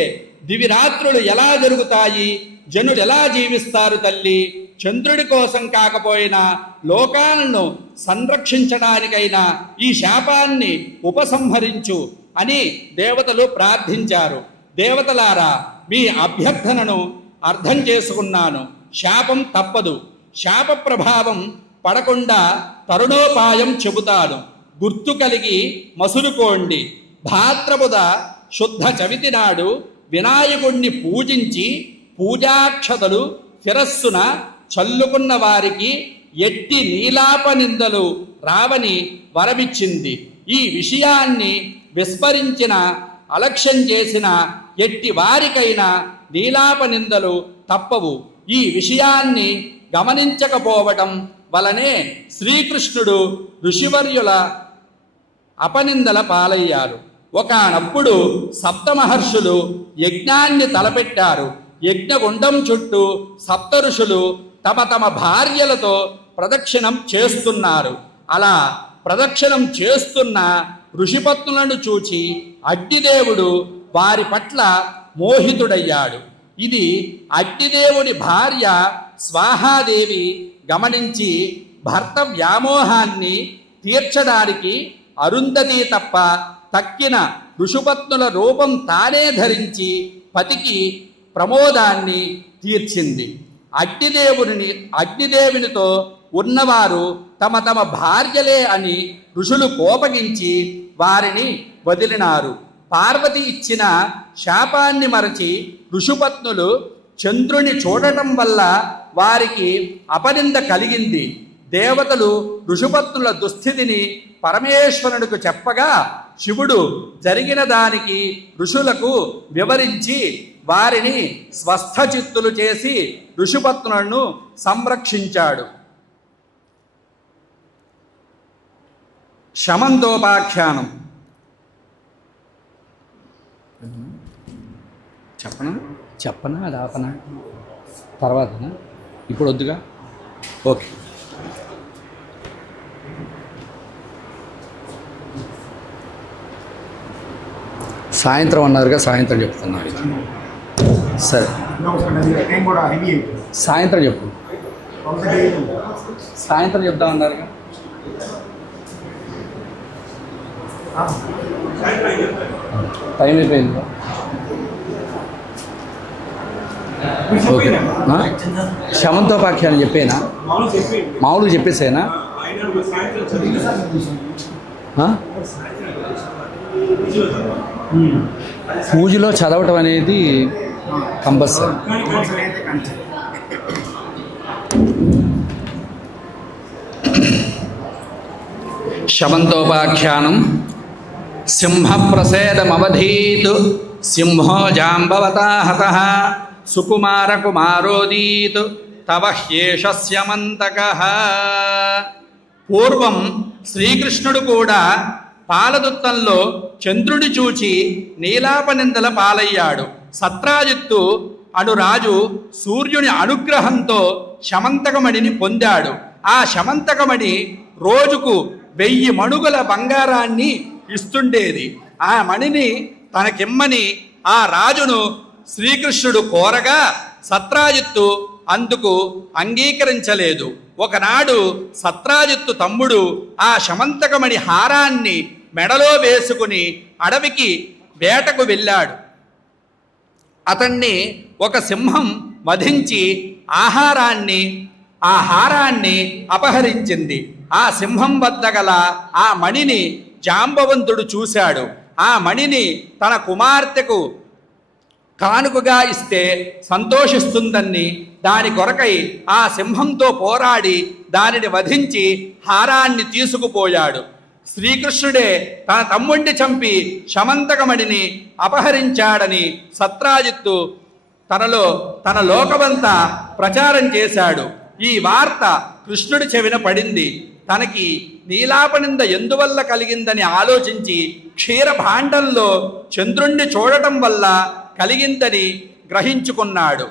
దివిరాత్రులు ఎలా జరుగుతాయి, జనులు ఎలా జీవిస్తారు తల్లి? చంద్రుడి కోసం కాకపోయినా లోకాలను సంరక్షించడానికైనా ఈ శాపాన్ని ఉపసంహరించు అని దేవతలు ప్రార్థించారు. దేవతలారా, మీ అభ్యర్థనను అర్థం చేసుకున్నాను. శాపం తప్పదు. శాప ప్రభావం పడకుండా తరుణోపాయం చెబుతాను. గుర్తు కలిగి మసులుకోండి. భాద్రపద శుద్ధ చవితి నాడు వినాయకుడిని పూజించి పూజాక్షతలు శిరస్సున చల్లుకున్న వారికి ఎట్టి నీలాప నిందలు రావని వరమిచ్చింది. ఈ విషయాన్ని విస్మరించిన, అలక్ష్యం చేసిన ఎట్టి వారికైనా నీలాప నిందలు తప్పవు. ఈ విషయాన్ని గమనించకపోవటం వలనే శ్రీకృష్ణుడు ఋషివర్యుల అపనిందల పాలయ్యారు. ఒకానప్పుడు సప్తమహర్షులు యజ్ఞాన్ని తలపెట్టారు. యజ్ఞగుండం చుట్టూ సప్త ఋషులు తమ తమ భార్యలతో ప్రదక్షిణం చేస్తున్నారు. అలా ప్రదక్షిణం చేస్తున్న ఋషిపత్నులను చూచి అగ్నిదేవుడు వారి పట్ల మోహితుడయ్యాడు. ఇది అగ్నిదేవుడి భార్య స్వాహాదేవి గమనించి భర్త వ్యామోహాన్ని తీర్చడానికి అరుంధతి తప్ప తక్కిన ఋషిపత్నుల రూపం తానే ధరించి పతికి ప్రమోదాన్ని తీర్చింది. అగ్నిదేవునితో ఉన్నవారు తమ తమ భార్యలే అని ఋషులు కోపగించి వారిని వదిలినారు. పార్వతి ఇచ్చిన శాపాన్ని మరచి ఋషిపత్నులు చంద్రుని చూడటం వల్ల వారికి అపనింద కలిగింది. దేవతలు ఋషిపత్నుల దుస్థితిని పరమేశ్వరునికి చెప్పగా శివుడు జరిగిన దానికి ఋషులకు వివరించి వారిని స్వస్థచిత్తులు చేసి ఋషిపత్నులను సంరక్షించాడు. శమంతోపాఖ్యానం చెప్పనా అది ఆపనా తర్వాతనా? ఇప్పుడు వద్దుగా. ఓకే. సాయంత్రం అన్నారుగా, సాయంత్రం చెప్తున్నారు. సరే, టైం కూడా హెవీ అయిపోయింది. సాయంత్రం చెప్పు. సాయంత్రం చెప్తా అన్నారుగా. టైం అయిపోయింది. ఓకే, శమంతోపాఖ్యానం చెప్పేనా? మామూలుగా చెప్పేసేనా? పూజలో చదవటం అనేది కంపల్సరీ. శమంతోపాఖ్యానం. సింహప్రసేదమవధీత్ సింహో జాంబవతా హతః సుకుమారకుమారోదీత్ తవ హ్యేష స్యమంతకః. పూర్వం శ్రీకృష్ణుడు కూడా పాలదుత్తంలో చంద్రుడి చూచి నీలాపనిందల పాలయ్యాడు. సత్రాజిత్తు అను రాజు సూర్యుని అనుగ్రహంతో శమంతకమణిని పొందాడు. ఆ శమంతకమణి రోజుకు 1000 మణుగుల బంగారాన్ని ఇస్తుండేది. ఆ మణిని తనకిమ్మని ఆ రాజును శ్రీకృష్ణుడు కోరగా సత్రాజిత్తు అందుకు అంగీకరించలేదు. ఒకనాడు సత్రాజిత్తు తమ్ముడు ఆ శమంతకమణి హారాన్ని మెడలో వేసుకుని అడవికి వేటకు వెళ్ళాడు. అతన్ని ఒక సింహం వధించి ఆ హారాన్ని అపహరించింది. ఆ సింహం వద్ద గల ఆ మణిని జాంబవంతుడు చూశాడు. ఆ మణిని తన కుమార్తెకు కానుకగా ఇస్తే సంతోషిస్తుందని దాని కొరకై ఆ సింహంతో పోరాడి దానిని వధించి హారాన్ని తీసుకుపోయాడు. శ్రీకృష్ణుడే తన తమ్ముడిని చంపి శమంతకమణిని అపహరించాడని సత్రాజిత్తు తన లోకమంతా ప్రచారం చేశాడు. ఈ వార్త కృష్ణుడి చెవిన పడింది. తనకి నీలాపనింద ఎందువల్ల కలిగిందని ఆలోచించి క్షీరభాండంలో చంద్రుణ్ణి చూడటం వల్ల కలిగిందని గ్రహించుకున్నాడు.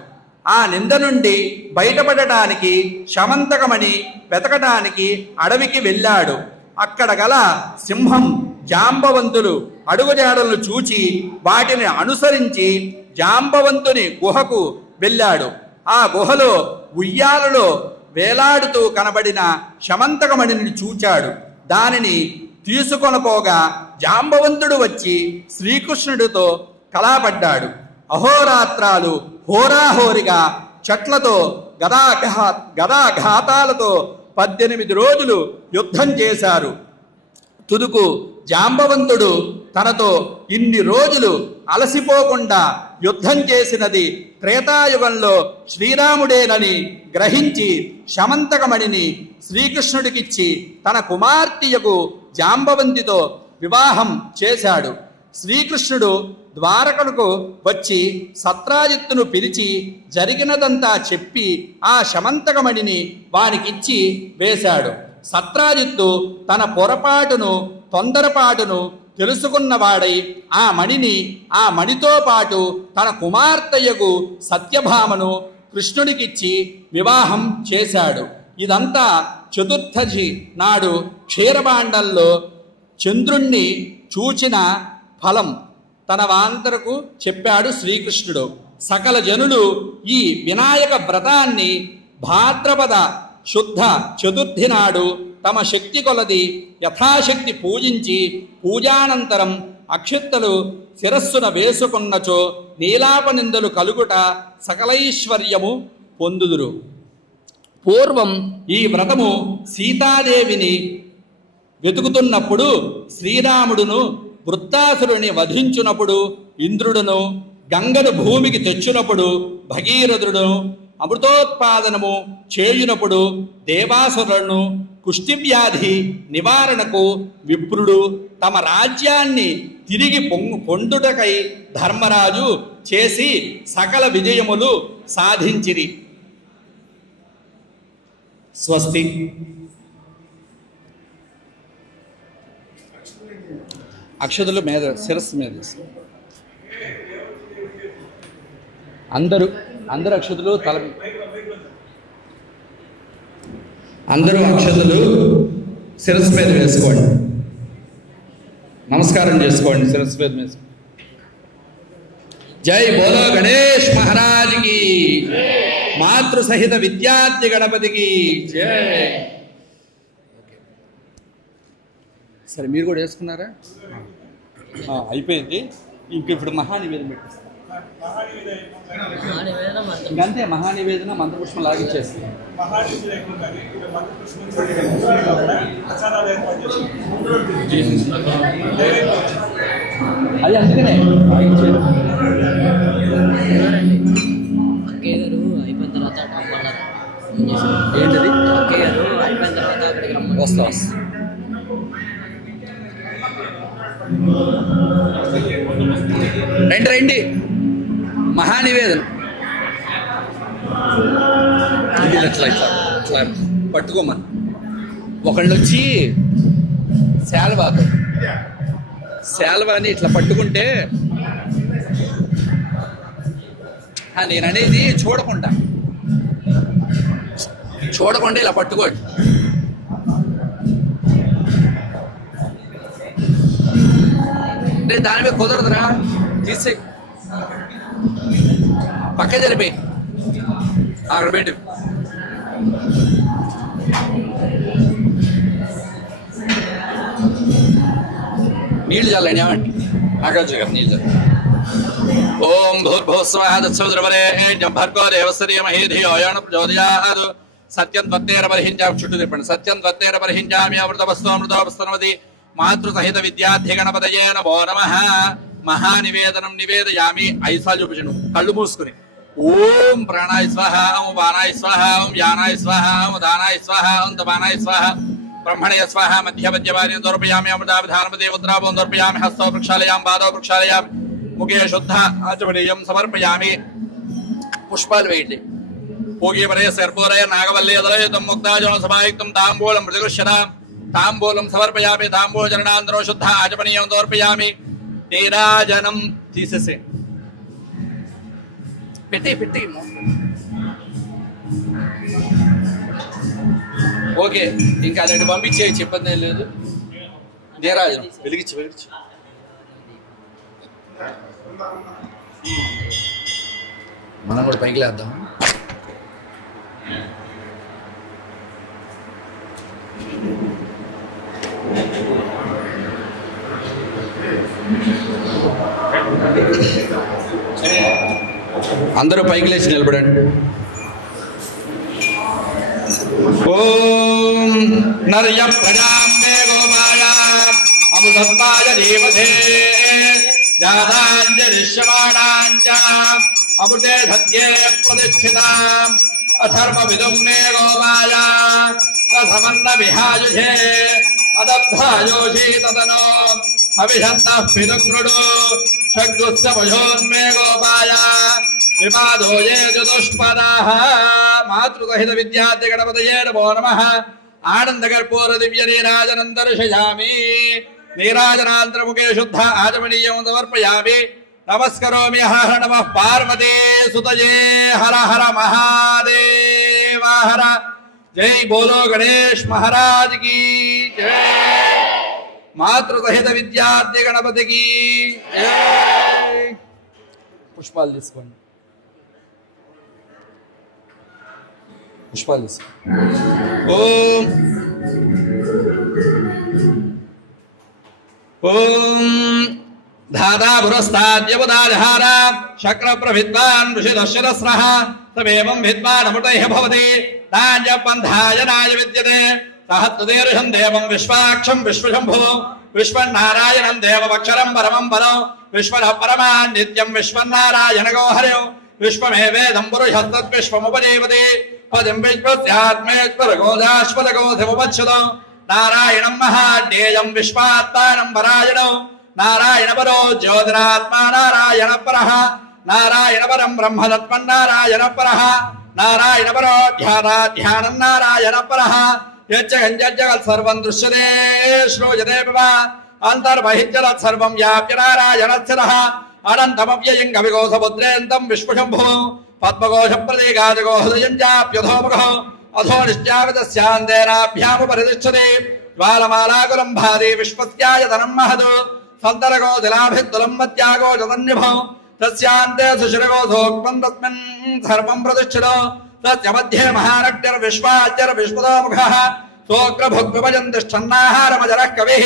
ఆ నింద నుండి బయటపడటానికి శమంతకమణి వెతకటానికి అడవికి వెళ్ళాడు. అక్కడ గల సింహం జాంబవంతులు అడుగుజాడలను చూచి వాటిని అనుసరించి జాంబవంతుని గుహకు వెళ్ళాడు. ఆ గుహలో ఉయ్యాలలో వేలాడుతూ కనబడిన శమంతకమణిని చూచాడు. దానిని తీసుకొనపోగా జాంబవంతుడు వచ్చి శ్రీకృష్ణుడితో కలాపడ్డాడు. అహోరాత్రాలు హోరాహోరిగా చెట్లతో గదాఘాతాలతో 18 రోజులు యుద్ధం చేశారు. తుదుకు జాంబవంతుడు తనతో ఇన్ని రోజులు అలసిపోకుండా యుద్ధం చేసినది త్రేతాయుగంలో శ్రీరాముడేనని గ్రహించి శమంతకమణిని శ్రీకృష్ణుడికిచ్చి తన కుమార్తెయకు జాంబవంతితో వివాహం చేశాడు. శ్రీకృష్ణుడు ద్వారకకు వచ్చి సత్రాజిత్తును పిలిచి జరిగినదంతా చెప్పి ఆ శమంతకమణిని వానికిచ్చి వేశాడు. సత్రాజిత్తు తన తొందరపాటును తెలుసుకున్నవాడై ఆ మణితో పాటు తన కుమార్తెయకు సత్యభామను కృష్ణుడికిచ్చి వివాహం చేశాడు. ఇదంతా చతుర్థి నాడు క్షీరభాండంలో చంద్రుణ్ణి చూచిన ఫలం తన వాంతరకు చెప్పాడు శ్రీకృష్ణుడు. సకల జనులు ఈ వినాయక వ్రతాన్ని భాద్రపద శుద్ధ చతుర్థి నాడు తమ శక్తి కొలది యథాశక్తి పూజించి పూజానంతరం అక్షిత్తలు శిరస్సున వేసుకున్నచో నీలాపనిందలు కలుగుట సకలైశ్వర్యము పొందుదురు. పూర్వం ఈ వ్రతము సీతాదేవిని వెతుకుతున్నప్పుడు శ్రీరాముడును వృత్తాసురుని వధించునప్పుడు ఇంద్రుడును గంగను భూమికి తెచ్చినప్పుడు భగీరథుడును అమృతోత్పాదనము చేయునప్పుడు దేవాసురులను కుష్టివ్యాధి నివారణకు విప్రుడు తమ రాజ్యాన్ని తిరిగి పొందుటకై ధర్మరాజు చేసి సకల విజయములు సాధించిరి. స్వస్తి. అక్షతులు మీద శిరస్సు మీద అందరూ అక్షతులు అందరూ అక్షతులు శిరస్సు మీద వేసుకోండి. నమస్కారం చేసుకోండి. శిరస్సు మీద జై బోలో గణేష్ మహారాజ్కి, మాతృ సహిత విద్యార్థి గణపతికి జై. సరే మీరు కూడా వేసుకున్నారా? అయిపోయింది. ఇంక ఇప్పుడు మహానివేదన పెట్టిస్తాం. ఇంకంతే, మహానివేదన మంత్రపుష్పం లాగిచ్చేసి అది అందుకనే అయిపోయిన తర్వాత ఏంటది అయిపోయిన తర్వాత అక్కడికి వస్తా రండి రండి. మహానివేదన ఇట్లా ఇట్లా ఇట్లా పట్టుకోమని ఒకళ్ళు వచ్చి శాల్వాని ఇట్లా పట్టుకుంటే, నేను అనేది చూడకుండా ఇలా పట్టుకోండి. దాని మీద కుదరదురా, తీసే పక్క జరిపి అక్కడ పెట్టు. నీళ్ళు చల్లండి, ఏమండి నాగార్జున గారు నీళ్ళు చల్లండి. ఓం భూర్భువస్వః తత్సవితుర్వరేణ్యం భర్గో దేవస్య ధీమహి ధియో యో నః ప్రచోదయాత్. సత్యం త్వత్తేన పరిహించామి, చుట్టూ తిప్పండి. సత్యం త్వత్తేన పరిహించామి అమృతవస్తోమృతోపస్తనవతి మాతృసహిత విద్యార్థి గణపతయే నమో నమః. మహానివేదనం నివేదయామి. 5 సార్లు చూపించండు కళ్ళు మూసుకుని. ఓం ప్రాణాయ స్వాహ, ఓం వానాయ స్వాహ, ఓం యానాయ స్వాహ, ఓం దానాయ స్వాహ, ఓం తపానాయ స్వాహ, బ్రహ్మణయ స్వాహ. మధ్యమధ్యవార్యం దర్పయామి, అమృతాభిధానపదే ఉద్రాభం దర్పయామి. హస్తో వృక్షాలయాం, పాదో వృక్షాలయాం, ముఖే శుద్ధ ఆచమనీయం సమర్పయామి. పుష్పాలు వేయండి. పూగీపరే శర్పూరయ నాగవల్లి అదలయుతం ముక్తాజన సమాయుక్తం తాంబూలం మృతికృష్యతాం. తాంబూలం సమర్పయామి. తాంబూలచరణాంతరో శుద్ధ ఆచమనీయం దర్పయామి. నీరాజనం తీసేసే పెట్టి ఓకే. ఇంకా అలాంటి పంపించే చెప్పండి లేదు. నీరాజనం వెలిగించి మనం కూడా పైకి లేద్దాం. అందరూ పైకి లేచి నిలబడండి. ఓం నర్య ప్రజాం మే గోపాయ అమృతత్వాయ జీవధే జాతాంజలిష్యమాణాంచ అమృతే సత్యే ప్రతిష్ఠితాం అధర్మవిదుం మే గోపాయ రథమన్న విహాయుషే అదబ్ధాయోషీ తదనో అవిషన్నః పితుక్రుడు షడ్గుత్సమయోన్మే గోపాయ విపాదోయే చతుష్పదాః. మాతృసహిత విద్యార్థి గణపతయే నమో నమః. ఆనంద కర్పూర దివ్య నీరాజనం దర్శయామి. నీరాజనాంతరముఖే శుద్ధ ఆచమనీయం సమర్పయామి. నమస్కరోమి. హర నమః పార్వతీ సుతయే. హర హర మహాదేవ హర. జై బోలో గణేష్ మహారాజ్ की జై. మాతృసహిత విద్యార్థి గణపతికి జై. పుష్పాలు తీసుకోండి. పుష్పాలు తీసుకోండి. ఓం ఓం धाता पुरस्ताद्यवदाधार शक्र प्रभिद्वान् ऋषिदशरस्रः तमेवं विद्वान् अमृतैः भवति ताञ्जपन्थाय नाय विद्यते सहत्वदेरुषं देवं विश्वाक्षं विश्वशम्भो विश्वनारायणं देवमक्षरं परमं परो विश्वनः परमान् नित्यं विश्वनारायणगो हरियो विश्वमेवेदं पुरुषस्तद्विश्वमुपजीवति पदं विश्वस्यात्मेश्वरगोदाश्वरगोधिमुपच्छुतो नारायणं महाज्ञेयं विश्वात्मानं परायणो नारायण परो ज्योतिरात्मा नारायण परः नारायण परं ब्रह्म तत्त्वं नारायण परः नारायण परो ध्यानं नारायण परः यज्जगत् सर्वं दृश्यते श्रूयते वा अन्तर्बहिर्जगत् सर्वं व्याप्य नारायणस्थितः अनन्तमव्ययं कविकोशपुत्रेन्तं विश्वशम्भो पद्मकोशप्रतीकादिको हृदयं चाप्यधोमुखो अधो निश्चावितस्यान्तेनाभ्यामुपरितिष्ठति ज्वालमालाकुलं भाति विश्वस्यायतनं महत् सन्तरगो दिलाभित्तुलं मत्यागो जतन्यभो तस्यान्ते सुशिरगोधोक्तं तस्मिन् सर्वं प्रतिष्ठितो तस्य मध्ये महारग्निर्विश्वाच्यर्विश्वतोमुखः सोऽग्रभुग्विभजन् तिष्ठन्नाहारमजरः कविः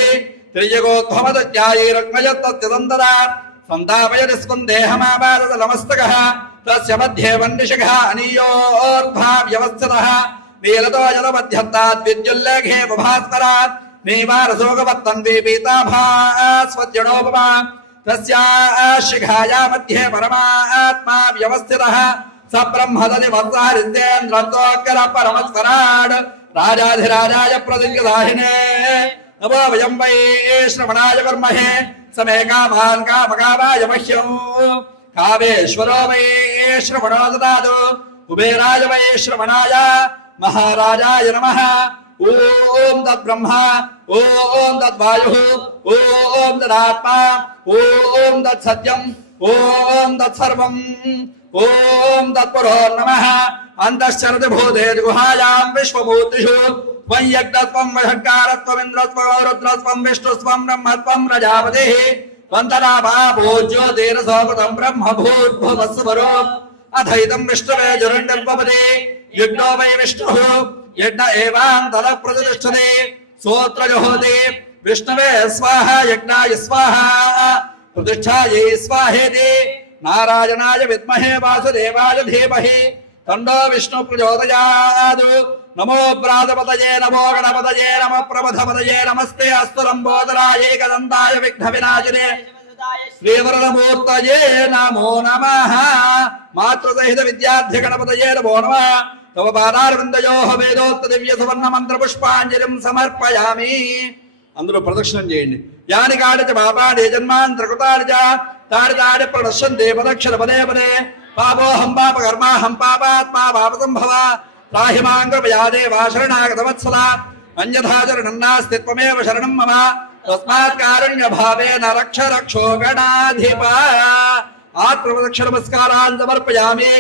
त्रिजगोद्भवदत्यायैरग्नयत्तत्यदन्तदात् सन्तापयति स्कन्देहमापादतलमस्तकः तस्य मध्ये वह्निशिखः अनीयोर्ध्वा व्यवस्थितः नीलतो जलमध्यत्तात् विद्युल्लेखे बभास्करात् नीवारसोगवत्तन्वी पीताभास्वद्यणोपमा तस्याशिखाया मध्ये परमात्मा व्यवस्थितः स ब्रह्मदति वत्सारिन्द्रेन्द्रत्वोऽग्र परमस्वराड् राजाधिराजाय प्रतिज्ञदाहिने नमो वयं वै श्रवणाय कर्महे समे कामान् कामकामाय मह्यं कामेश्वरो वै श्रवणो ददातु कुबेराय वै श्रवणाय महाराजाय नमः ओम तद्ब्रह्मा ओम तद्वायुः ओम तदात्मा ओम तत्सत्यम् ओम तत्सर्वम् ओम तत्पुरो नमः अन्तश्चरति भूतेषु गुहायां विश्वभूतिषु त्वं यज्ञत्वं वषट्कारत्वं इन्द्रत्वं रुद्रत्वं विष्णुत्वं ब्रह्मत्वं प्रजापतिः त्वं तदापा भूज्योतिरसोपतं ब्रह्म भूर्भुवस्वरो अथैतं विष्णवे जुरण्यल्पपदे यज्ञो वै विष्णुः यज्ञ एवान्तरः प्रतिष्ठते सोऽत्रजहोति विष्णवे स्वाहा यज्ञाय स्वाहा प्रतिष्ठायै स्वाहेति नारायणाय विद्महे वासुदेवाय धीमहि तन्नो विष्णु प्रचोदयात् नमो व्रातपतये नमो गणपतये नमः प्रमथपतये नमस्ते अस्तु लम्बोदराय एकदन्ताय विघ्नविनाशिने श्रीवरदमूर्तये नमो नमः मातृसहित विद्यार्थि गणपतये नमो नमः तव पादारविन्दयोः वेदोक्त दिव्य सुवर्ण मंत्र पुष्पांजलिं समर्पयामि अंदरो प्रदक्षिणं చేయండి यानि काडच पापानि जन्मान्तरकृतानि च तानि तानि प्रणश्यन्ते पदक्षर पदे पदे पापोऽहं पापकर्माहं पापात्मा पापसम्भव त्राहि मां कृपया देवा शरणागतवत्सला अन्यथा शरणं नास्ति त्वमेव शरणं मम तस्मात् कारुण्यभावेन रक्ष रक्षो गणाधिप आत्मप्रदक्षिण नमस्कारान् समर्पयामि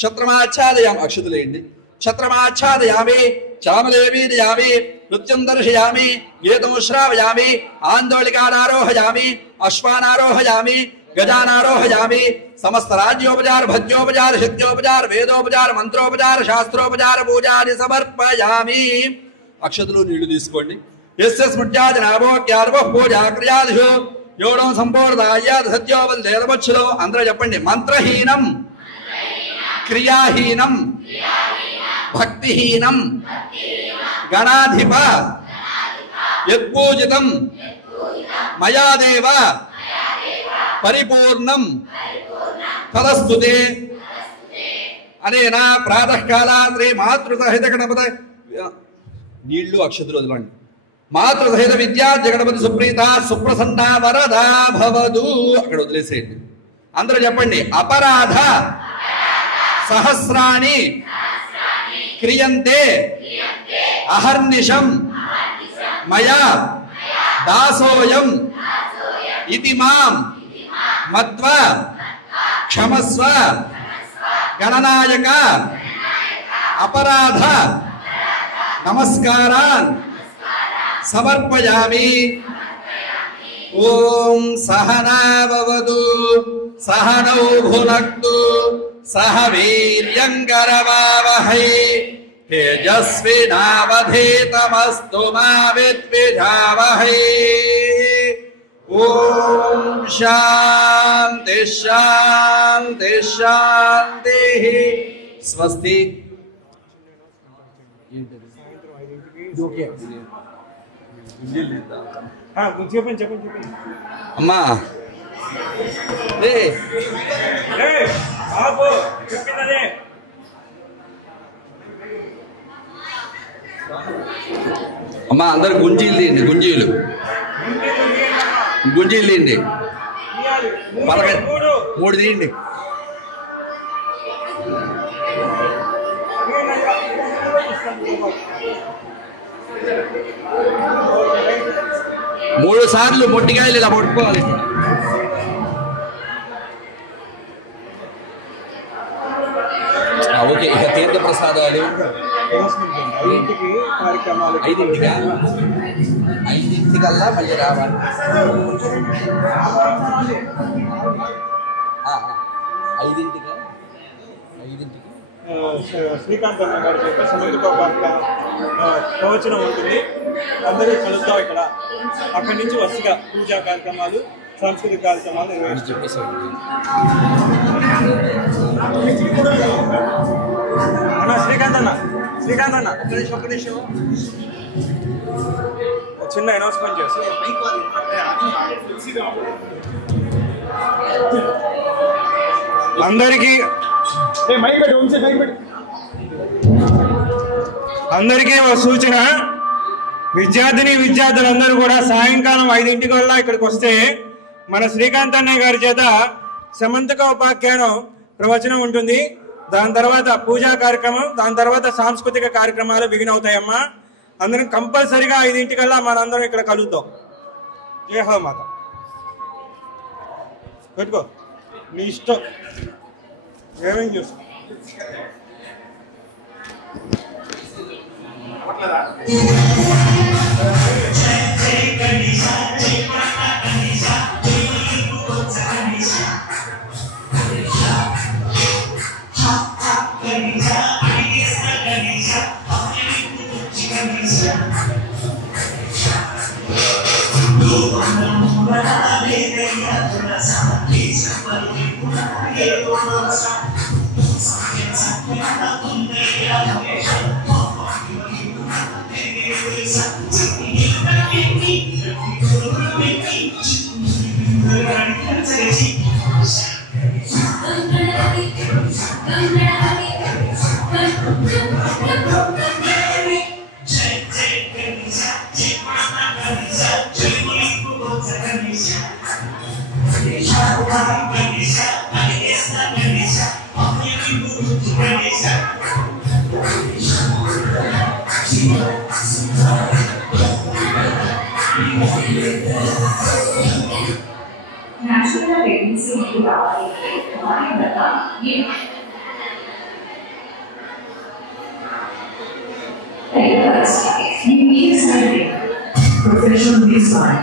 छत्रमाच्छादयामि अक्षतलेయండి छत्रमाच्छादयामि चामदेवीदयामि नृत्यं दर्शयामि वेदं श्रावयामि आन्दोलिकानारोहयामि अश्वानारोहयामि गजानारोहयामि समस्त राज्योपचार भज्योपचार सिद्ध्योपचार वेदोपचार मंत्रोपचार शास्त्रोपचार पूजानि समर्पयामि अक्षतలు నీళ్లు తీసుకోండి यस्य स्मृत्यादि नामोक्यार्व पूजा क्रियादिषु योडं संपूर्णायाद सत्योवल देवच्छलो అందరూ చెప్పండి మంత్రహీనం क्रियाहीनम भक्तिहीनम गणाधिप यत्पूजितं मया देव परिपूर्णं तदस्तुते अनेन प्रातःकाल श्री मातृसहित गणपति నీళ్లు అక్షతలు వదలండి మాతృసహిత విద్యార్థి గణపతి సుప్రీత సుప్రసన్న వరదా భవదు అక్కడ వదిలేసేయండి అందరూ చెప్పండి అపరాధ सहस्राणि क्रियन्ते अहर्निशं मया दासोऽयं इति मां मत्वा क्षमस्व गणनायक अपराध नमस्कारान् समर्पयामि ओम सहना भवतु सहनौ भुनक्तु सह वीर्यङ्करवावहै तेजस्विनावधीतमस्तु मा विद्विषावहै ओम शांति शांति शांतिः स्वस्ति అమ్మా అమ్మా అందరు గుంజీలు తీయండి గుంజీలు తీయండి మూడు తీయండి మూడు సార్లు మొట్టికాయలు ఇలా పట్టుకోవాలి ఓకే ఇక తీర్థ ప్రసాదాలు 5:00కల్లా మళ్ళీ రావాలి శ్రీకాంత్ అన్న గారి చేత సమంతకోపాక ప్రవచనం ఉంటుంది. అందరూ కలుద్దాం ఇక్కడ. అక్కడి నుంచి వరుసగా పూజా కార్యక్రమాలు, సాంస్కృతిక కార్యక్రమాలు నిర్వహించారు. అన్న శ్రీకాంత్ అన్న ఒక్క నిమిషం చిన్న అనౌన్స్మెంట్ చేసి అందరికీ ఒక సూచన. విద్యార్థులందరూ కూడా సాయంకాలం 5 వల్ల ఇక్కడికి వస్తే మన శ్రీకాంత్ అన్నయ్య గారి చేత సమంతక ఉపాఖ్యానం ప్రవచనం ఉంటుంది. దాని తర్వాత పూజా కార్యక్రమం, దాని తర్వాత సాంస్కృతిక కార్యక్రమాలు బిగిన్ అవుతాయమ్మా. అందరం కంపల్సరిగా 5 కల్లా మనందరం ఇక్కడ కలుద్దాం. జై హో మాత. పెట్టుకో మీ ఇష్టం, ఏమేం చూసుకో. National Agency professional design.